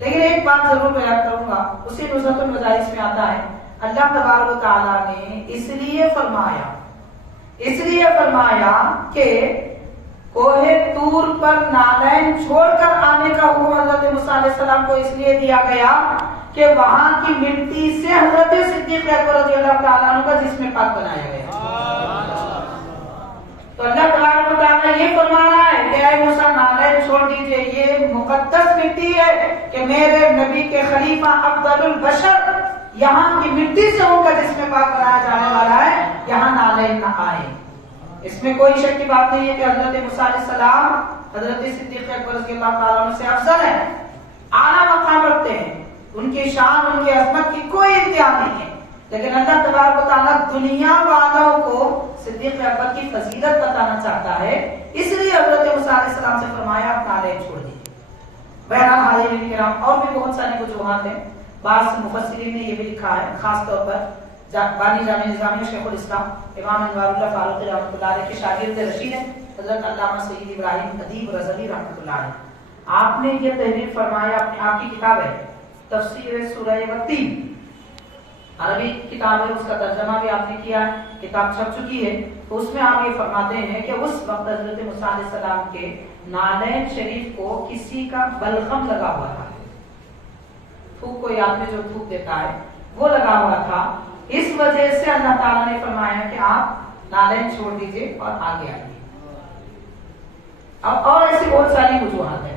لیکن ایک بات ضرور بیان کروں گا. اسی نزہۃ المجالس میں آتا ہے اللہ تبارک و تعالیٰ نے اس لیے فرمایا کہ کوہ طور پر نالین چھوڑ کر آنے کا حکم حضرت موسیٰ علیہ السلام کو اس لیے دیا گیا کہ وہاں کی مٹی سے حضرت صدیق اکبر رضی اللہ تعالیٰ عنہ کا جسم پاک بنایا گیا. تو اللہ تبارک و تعالیٰ یہ فرما رہا ہے کہ اے موسیٰ نالین چھوڑ دیجئے، یہ مقدس مٹی ہے کہ میرے نبی کے خلیفہ افضل البشر یہاں کی مٹی سے ان کا جسم پاک بنایا جانے والا ہے، یہاں نالین نہ آئے. اس میں کوئی شک کی بات نہیں ہے کہ حضرت موسیٰ علیہ السلام حضرت صدیق اکبر رضی اللہ تعالیٰ عنہ سے افضل ہے، اعلیٰ مقام رکھتے ہیں، ان کی شان ان کی عظمت کی کوئی انتہا نہیں ہے. لیکن اللہ تبارک و تعالیٰ دنیا والوں کو صدیق اکبر کی فضیلت بتانا چاہتا ہے، اس لیے حضرت موسیٰ علیہ السلام سے فرمایا آپ نالین چھوڑ دیجیے. بہرحال حاضرین کرام اور بھی بہت ساری وجوہات ہیں. بعض مفسرین نے یہ بھی لکھا ہے، خاص طور پر بانی جامع نظامی شیخ الاسلام امام انوار اللہ فاروقی رحمۃ اللہ علیہ کے شاگرد رشید ہیں حضرت علامہ سید ابراہیم ادیب رضوی رحمۃ اللہ علیہ. آپ نے یہ تحریر فرمایا، اپنی آپ کی کتاب ہے تفسیر سورہ والتین، عربی کتاب ہے، اس کا ترجمہ بھی آپ نے کیا ہے، کتاب چھپ چکی ہے. تو اس میں آپ یہ فرماتے ہیں کہ اس وقت حضرت موسیٰ علیہ السلام کے نالین شریف کو کسی کا بلغم لگا ہوا تھا، تھوک کوئی آدمی جو تھوک دیتا ہے وہ لگا ہوا تھا. اس وجہ سے اللہ تعالیٰ نے فرمایا کہ آپ نالین چھوڑ دیجئے اور آگے آئیے. اور ایسی بہت ساری وجوہات ہیں.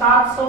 700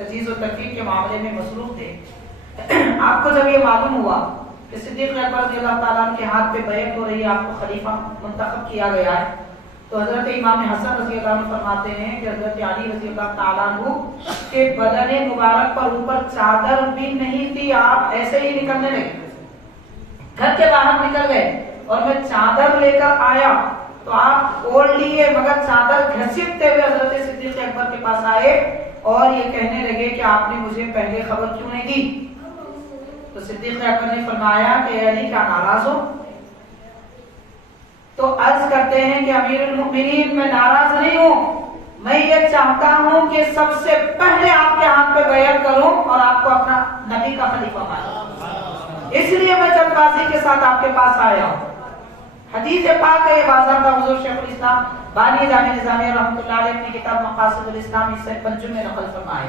تجہیز و تکفیر کے معاملے میں مصروف تھے۔ آپ کو جب یہ معلوم ہوا کہ صدیق اکبر رضی اللہ تعالیٰ عنہ کے ہاتھ پہ بیعت ہو رہی ہے، آپ کو خلیفہ منتخب کیا گیا ہے، تو حضرت امام حسن رضی اللہ عنہ فرماتے ہیں کہ حضرت علی رضی اللہ تعالیٰ عنہ کے بدن مبارک پر اوپر چادر بھی نہیں تھی، آپ ایسے ہی نکلنے لگے، گھر کے باہر نکل گئے اور میں چادر لے کر آیا تو آپ اوڑھ لیے، مگر چادر گھسیٹتے ہوئے حضرت صدیق اکبر کے پاس آئے اور یہ کہنے لگے کہ آپ نے مجھے پہلے خبر کیوں نہیں دی؟ تو صدیق اکبر نے فرمایا کہ علی کیا ناراض ہو؟ تو عرض کرتے ہیں کہ امیر المؤمنین میں ناراض نہیں ہوں، میں یہ چاہتا ہوں کہ سب سے پہلے آپ کے ہاتھ پہ بیعت کروں اور آپ کو اپنا نبی کا خلیفہ مانوں، اس لیے میں جلد بازی کے ساتھ آپ کے پاس آیا ہوں۔ حدیث پاک ہے، باضابطہ حضور شیخ الاسلام بانی جامع نظامیہ رحمۃ اللہ علیہ اپنی کتاب مقاصد الاسلام حصہ پنجم میں نقل فرمائے۔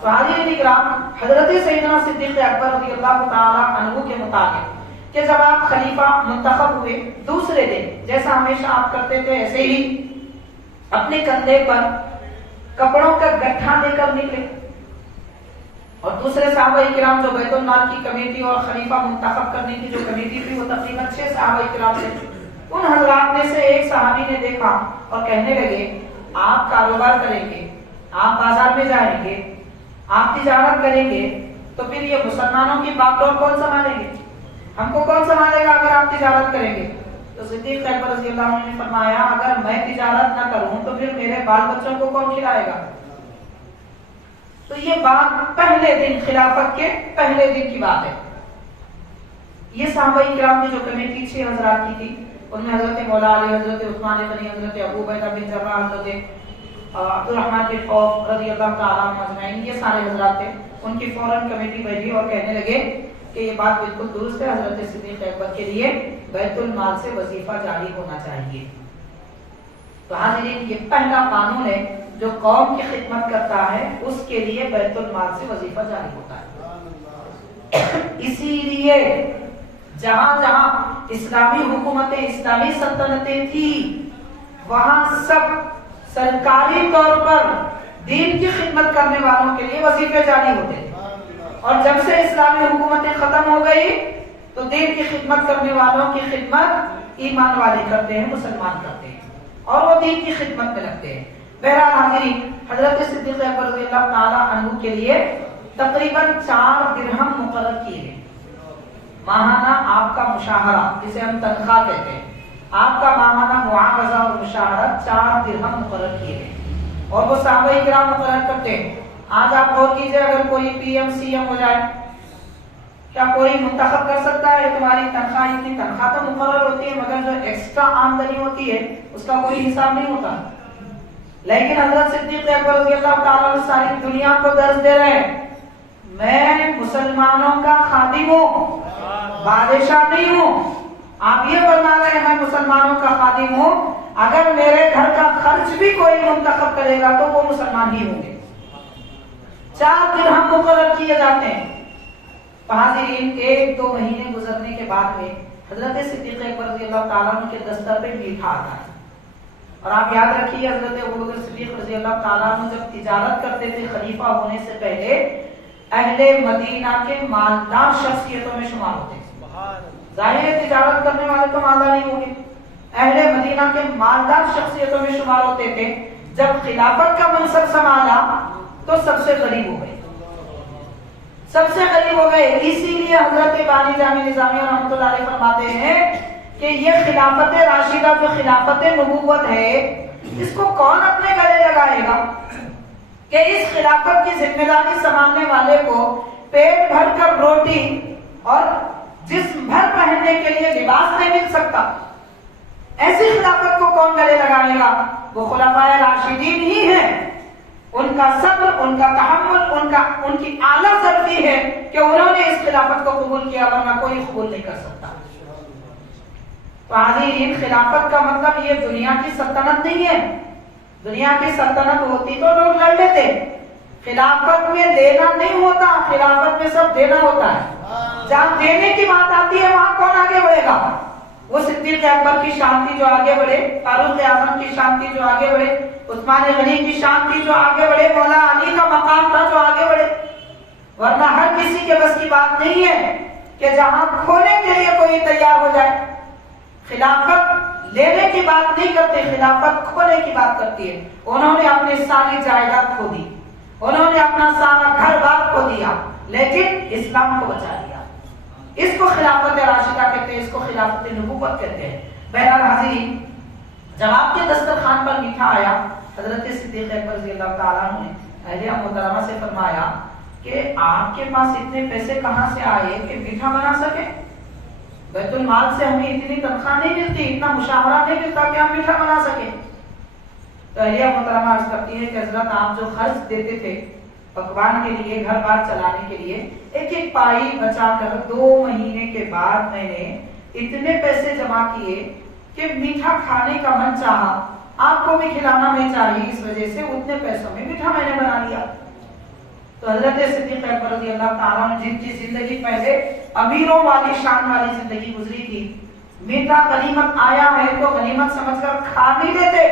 تو حاضرین کرام، حضرت سیدنا صدیق اکبر رضی اللہ تعالی عنہ کے مطابق کہ جب آپ خلیفہ منتخب ہوئے، دوسرے دن جیسا ہمیشہ آپ کرتے تھے ایسے ہی اپنے کندھے پر کپڑوں کا گٹھا لے کر نکلے، اور دوسرے صحابہ کرام جو بیت المال کی کمیٹی اور خلیفہ منتخب کرنے کی جو کمیٹی تھی وہ تقریباً 6 صحابہ کرام تھے، ان حضرات میں سے ایک صحابی نے دیکھا اور کہنے لگے آپ کاروبار کریں گے، آپ بازار میں جائیں گے، آپ تجارت کریں گے، تو پھر یہ مسلمانوں کی باغ ڈور کون سنبھالیں گے؟ ہم کو کون سنبھالے گا اگر آپ تجارت کریں گے؟ تو صدیق اکبر رضی اللہ عنہ نے فرمایا اگر میں تجارت نہ کروں تو پھر میرے بال بچوں کو کون کھلائے گا؟ تو یہ بات پہلے دن، خلافت کے پہلے دن کی بات ہے۔ یہ صحابہ کرام کی جو کمیٹی 6 حضرات کی تھی، ان میں حضرت مولا علی، حضرت عثمان غنی، حضرت ابو عبیدہ بن جراح، حضرت عبد الرحمن بن عوف رضی اللہ تعالیٰ عنہ اجمعین، یہ سارے حضرات تھے۔ ان کی فوراً کمیٹی بھیجی اور کہنے لگے کہ یہ بات بالکل درست ہے، حضرت صدیق اکبر کے لیے بیت المال سے وظیفہ جاری ہونا چاہیے۔ تو حاضرین، یہ پہلا قانون ہے جو قوم کی خدمت کرتا ہے اس کے لیے بیت المال سے وظیفہ جاری ہوتا ہے۔ اسی لیے جہاں جہاں اسلامی حکومتیں، اسلامی سلطنتیں تھی، وہاں سب سرکاری طور پر دین کی خدمت کرنے والوں کے لیے وظیفے جاری ہوتے ہیں، اور جب سے اسلامی حکومتیں ختم ہو گئی تو دین کی خدمت کرنے والوں کی خدمت ایمان والے کرتے ہیں، مسلمان کرتے ہیں، اور وہ دین کی خدمت میں لگتے ہیں۔ بہرحال حاضرین، حضرت صدیق اکبر رضی اللہ تعالیٰ عنہ کے لیے تقریباً 4 درہم مقرر کیے گئے۔ ماہانہ آپ کا مشاہرہ، جسے ہم تنخواہ کہتے ہیں، آپ کا ماہانہ معاوضہ اور مشاہرہ 4 درہم مقرر کیے گئے، اور وہ صحابہ کرام مقرر کرتے ہیں۔ آج آپ غور کیجئے، اگر کوئی پی ایم سی ایم ہو جائے، کیا کوئی منتخب کر سکتا ہے تمہاری تنخواہ؟ اتنی تنخواہ تو مقرر ہوتی ہے، مگر جو ایکسٹرا آمدنی ہوتی ہے اس کا کوئی حساب نہیں ہوتا۔ لیکن حضرت صدیق اکبر رضی اللہ تعالیٰ عنہ ساری دنیا کو درس دے رہے ہیں، میں مسلمانوں کا خادم ہوں، بادشاہ نہیں ہوں۔ آپ یہ فرما رہے ہیں میں مسلمانوں کا خادم ہوں، اگر میرے گھر کا خرچ بھی کوئی منتخب کرے گا تو وہ مسلمان ہی ہوں گے۔ 4 درہم مقرر کیے جاتے ہیں۔ حاضرین، 1-2 مہینے گزرنے کے بعد میں حضرت صدیق اکبر رضی اللہ تعالیٰ عنہ کے دستر پہ میٹھا آتا ہے، اور آپ یاد رکھیے حضرت ابوبکر صدیق رضی اللہ تعالیٰ عنہ جب تجارت کرتے تھے خلیفہ ہونے سے پہلے، اہل مدینہ کے مالدار شخصیتوں میں شمار ہوتے تھے۔ ظاہر ہے تجارت کرنے والے تو مالدار ہی ہوں گے، اہل مدینہ کے مالدار شخصیتوں میں شمار ہوتے تھے۔ جب خلافت کا منصب سنبھالا تو سب سے غریب ہو گئے، سب سے غریب ہو گئے۔ اسی لیے حضرت بانی جامع نظامیہ رحمۃ اللہ علیہ فرماتے ہیں کہ یہ خلافت راشدہ جو خلافت نبوت ہے، اس کو کون اپنے گلے لگائے گا کہ اس خلافت کی ذمہ داری سنبھالنے والے کو پیٹ بھر کر روٹی اور جسم بھر پہننے کے لیے لباس نہیں مل سکتا؟ ایسی خلافت کو کون گلے لگائے گا؟ وہ خلفائے راشدین ہی ہیں۔ ان کا صبر، ان کا تحمل، ان کی اعلیٰ ظرفی ہے کہ انہوں نے اس خلافت کو قبول کیا، ورنہ کوئی قبول نہیں کر سکتا۔ تو حاضرین، خلافت کا مطلب یہ دنیا کی سلطنت نہیں ہے۔ دنیا کی سلطنت ہوتی تو لوگ لڑ لیتے، خلافت میں لینا نہیں ہوتا، خلافت میں سب دینا ہوتا ہے۔ جہاں دینے کی بات آتی ہے وہاں کون آگے بڑھے گا؟ وہ صدیق اکبر کی شان تھی جو آگے بڑھے، فاروق اعظم کی شان تھی جو آگے بڑھے، عثمان غنی کی شان تھی جو آگے بڑھے، مولا علی کا مقام تھا جو آگے بڑھے. ورنہ ہر کسی کے بس کی بات نہیں ہے کہ جہاں کھونے کے لیے کوئی تیار ہو جائے. خلافت لینے کی بات نہیں کرتے، خلافت کھونے کی بات کرتی ہے. انہوں نے اپنی ساری جائیداد کھو دی، انہوں نے اپنا سارا گھر بار کھو دیا، لیکن اسلام کو بچا لیا. اس کو خلافت راشدہ کہتے ہیں، اس کو خلافت نبوت کہتے ہیں. بہرحال حاضرین، جب آپ کے دسترخوان پر میٹھا آیا، حضرت صدیق اکبر رضی اللہ تعالیٰ عنہ نے اہلیہ محترمہ سے فرمایا کہ آپ کے پاس اتنے پیسے کہاں سے آئے کہ میٹھا بنا سکے؟ بیت المال سے ہمیں اتنی تنخواہ نہیں ملتی، اتنا مشاورہ نہیں ملتا کہ ہم میٹھا بنا سکیں. تو اہلیہ محترمہ عرض کرتی ہے کہ حضرت آپ جو خرچ دیتے تھے پکوان کے لیے، گھر بار چلانے کے لیے، ایک ایک پائی بچا کر 2 مہینے کے بعد میں نے اتنے پیسے جمع کیے کہ میٹھا کھانے کا من چاہا، آپ کو بھی کھلانا میں چاہیے، اس وجہ سے اتنے پیسوں میں میٹھا میں نے بنا لیا. تو حضرت صدیق اکبر رضی اللہ تعالیٰ عنہ جن کی زندگی پہلے امیروں والی شان والی زندگی گزری تھی، میٹھا غنیمت آیا ہے تو غنیمت سمجھ کر کھا نہیں لیتے،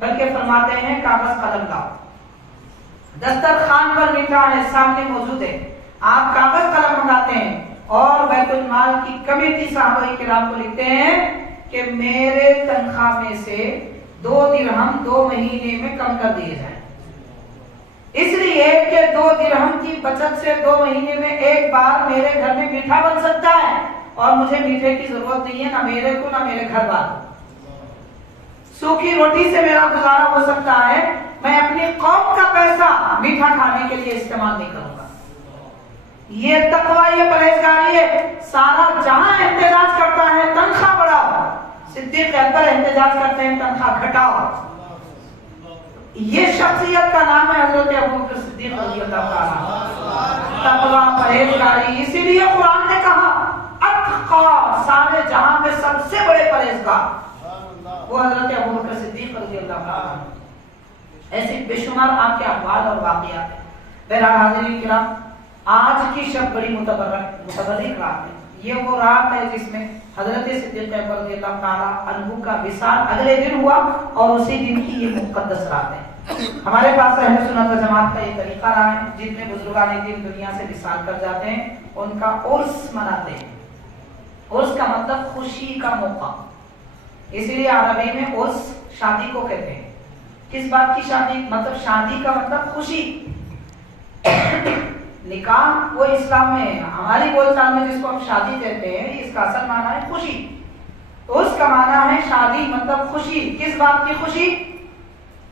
بلکہ فرماتے ہیں کاغذ قلم لاؤ. دسترخوان پر میٹھا ہے، سامنے موجود ہے، آپ کاغذ قلم منگاتے ہیں اور بیت المال کی کمیٹی صحابہ کرام کو لکھتے ہیں کہ میرے تنخواہ میں سے 2 درہم 2 مہینے میں کم کر دیے جائیں. اس لیے کہ 2 درہم کی بچت سے 2 مہینے میں ایک بار میرے گھر میں میٹھا بن سکتا ہے، اور مجھے میٹھے کی ضرورت نہیں ہے، نہ میرے کو نہ میرے گھر والوں. سوکھی روٹی سے میرا گزارا ہو سکتا ہے، میں اپنی قوم کا پیسہ میٹھا کھانے کے لیے استعمال نہیں کروں گا. یہ تقوی، یہ پرہیزگاری ہے. سارا جہاں احتجاج کرتا ہے تنخواہ بڑھاؤ، صدیق اکبر احتجاج کرتے ہیں تنخواہ گھٹاؤ. یہ شخصیت کا نام ہے حضرت ابوبکر صدیق رضی اللہ تعالیٰ. تقوی، پرہیزگاری. اسی لیے قرآن نے کہا اتقا، سارے جہاں میں سب سے بڑے پرہیزگار وہ حضرت ابوبکر صدیق رضی اللہ تعالیٰ. ایسے بے شمار آپ کے احوال اور واقعات ہیں. بہرحال حاضرین کرام، آج کی شب بڑی متبرک رات ہے. یہ وہ رات ہے جس میں حضرت صدیق اکبر رضی اللہ تعالیٰ عنہ کا وصال اگلے دن ہوا، اور اسی دن کی یہ مقدس رات ہے. ہمارے پاس اہل سنت و جماعت کا یہ طریقہ رہا ہے، جتنے بزرگان دین دنیا سے وصال کر جاتے ہیں ان کا عرس مناتے ہیں. عرس کا مطلب خوشی کا موقع، اسی لیے عربی میں عرس شادی کو کہتے ہیں. کس بات کی شادی؟ مطلب شادی کا مطلب خوشی. نکاح وہ اسلام میں ہے، ہماری بول چال میں جس کو ہم شادی کہتے ہیں اس کا اصل معنی ہے خوشی. تو اس کا معنی ہے شادی مطلب خوشی. کس بات کی خوشی؟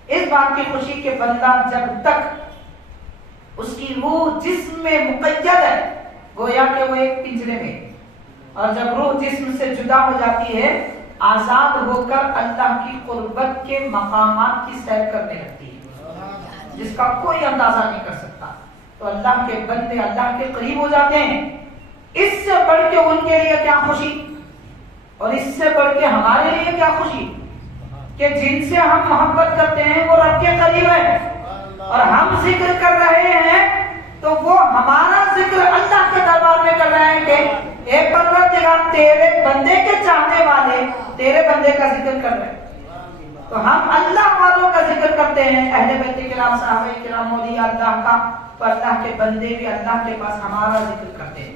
اس بات کی خوشی کہ بندہ جب تک اس کی روح جسم میں مقید ہے، گویا کہ وہ ایک پنجرے میں، اور جب روح جسم سے جدا ہو جاتی ہے، آزاد ہو کر اللہ کی قربت کے مقامات کی سیر کرنے لگتی ہے جس کا کوئی اندازہ نہیں کر سکتا. تو اللہ کے بندے اللہ کے قریب ہو جاتے ہیں. اس سے بڑھ کے ان کے لیے کیا خوشی، اور اس سے بڑھ کے ہمارے لیے کیا خوشی کہ جن سے ہم محبت کرتے ہیں وہ رب کے قریب ہے، اور ہم ذکر کر رہے ہیں تو وہ ہمارا ذکر اللہ کے دربار میں کر رہے ہیں کہ اے پروردگار، تیرے بندے کے چاہنے والے تیرے بندے کا ذکر کر رہے ہیں. تو ہم اللہ والوں کا ذکر کرتے ہیں، اہل بیت کرام، صحابہ کرام، اولیاء اللہ کا. تو اللہ کے بندے بھی اللہ کے پاس ہمارا ذکر کرتے ہیں.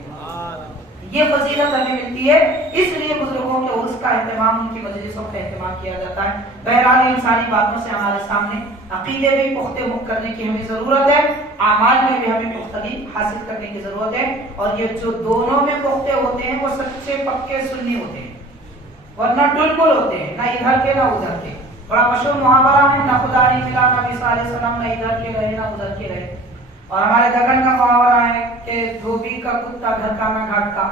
یہ فضیلت ہمیں ملتی ہے، اس لیے بزرگوں کے عرس کا اہتمام، ان کی مجلسوں کا اہتمام کیا جاتا ہے. بہرحال ان ساری باتوں سے ہمارے سامنے عقیدے بھی پختہ کرنے کی ہمیں ضرورت ہے، اعمال میں بھی ہمیں پختگی حاصل کرنے کی ضرورت ہے. اور یہ جو دونوں میں پختہ ہوتے ہیں وہ سچے پکے سنی ہوتے ہیں، ورنہ ٹلمل ہوتے ہیں، نہ ادھر کے نہ ادھر کے. بڑا مشہور محاورہ ہے، نہ خدا نہیں ملا نہ عیسیٰ علیہ السلام، نہ ادھر کے رہے نہ ادھر کے رہے. اور ہمارے دکن کا محاورہ ہے کہ دھوبی کا کتا گھر کا نہ گھاٹ کا.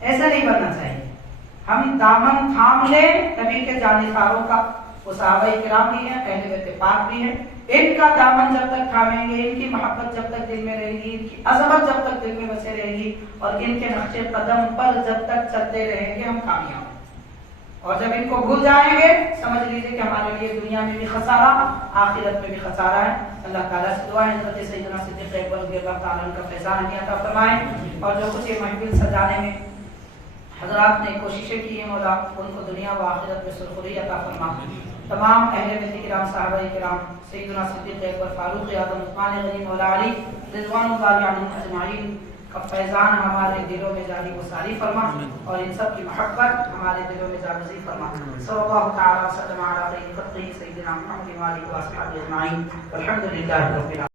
ایسا نہیں بننا چاہیے. ہم دامن تھام لیں نبی کے جانثاروں کا، وہ صحابہ کرام بھی ہیں، اہل بیت پاک بھی ہیں. ان کا دامن جب تک تھامیں گے، ان کی محبت جب تک دل میں رہے گی، ان کی عظمت جب تک دل میں بسے رہے گی، اور ان کے نقش قدم پر جب تک چلتے رہیں گے، ہم کامیاب. اور جب ان کو بھول جائیں گے سمجھ لیجیے کہ ہمارے لیے دنیا میں بھی خسارہ، آخرت میں بھی خسارہ ہے. اللہ تعالیٰ سے دعا ہے حضرت سیدنا صدیق اکبر رضی اللہ تعالیٰ عنہ کا فیضان عطا فرمائے، اور جو کچھ یہ محفل سجانے میں حضرات نے کوششیں کی ہیں، مولا ان کو دنیا و آخرت میں سرخری عطا فرما۔ تمام اہل بیت کرام، صحابہ کرام، سیدنا صدیق اکبر، فاروق اعظم، عثمان غنی، مولا علی رضوان اللہ علیہم اجمعین کا فیضان ہمارے دلوں میں جاری و ساری فرما، اور ان سب کی محبت ہمارے دلوں میں جاگزی فرما۔ صلی اللہ تعالی وسلم علی خیر خلقہ سیدنا محمد و آلہ و اصحابہ اجمعین، والحمد للہ رب العالمین۔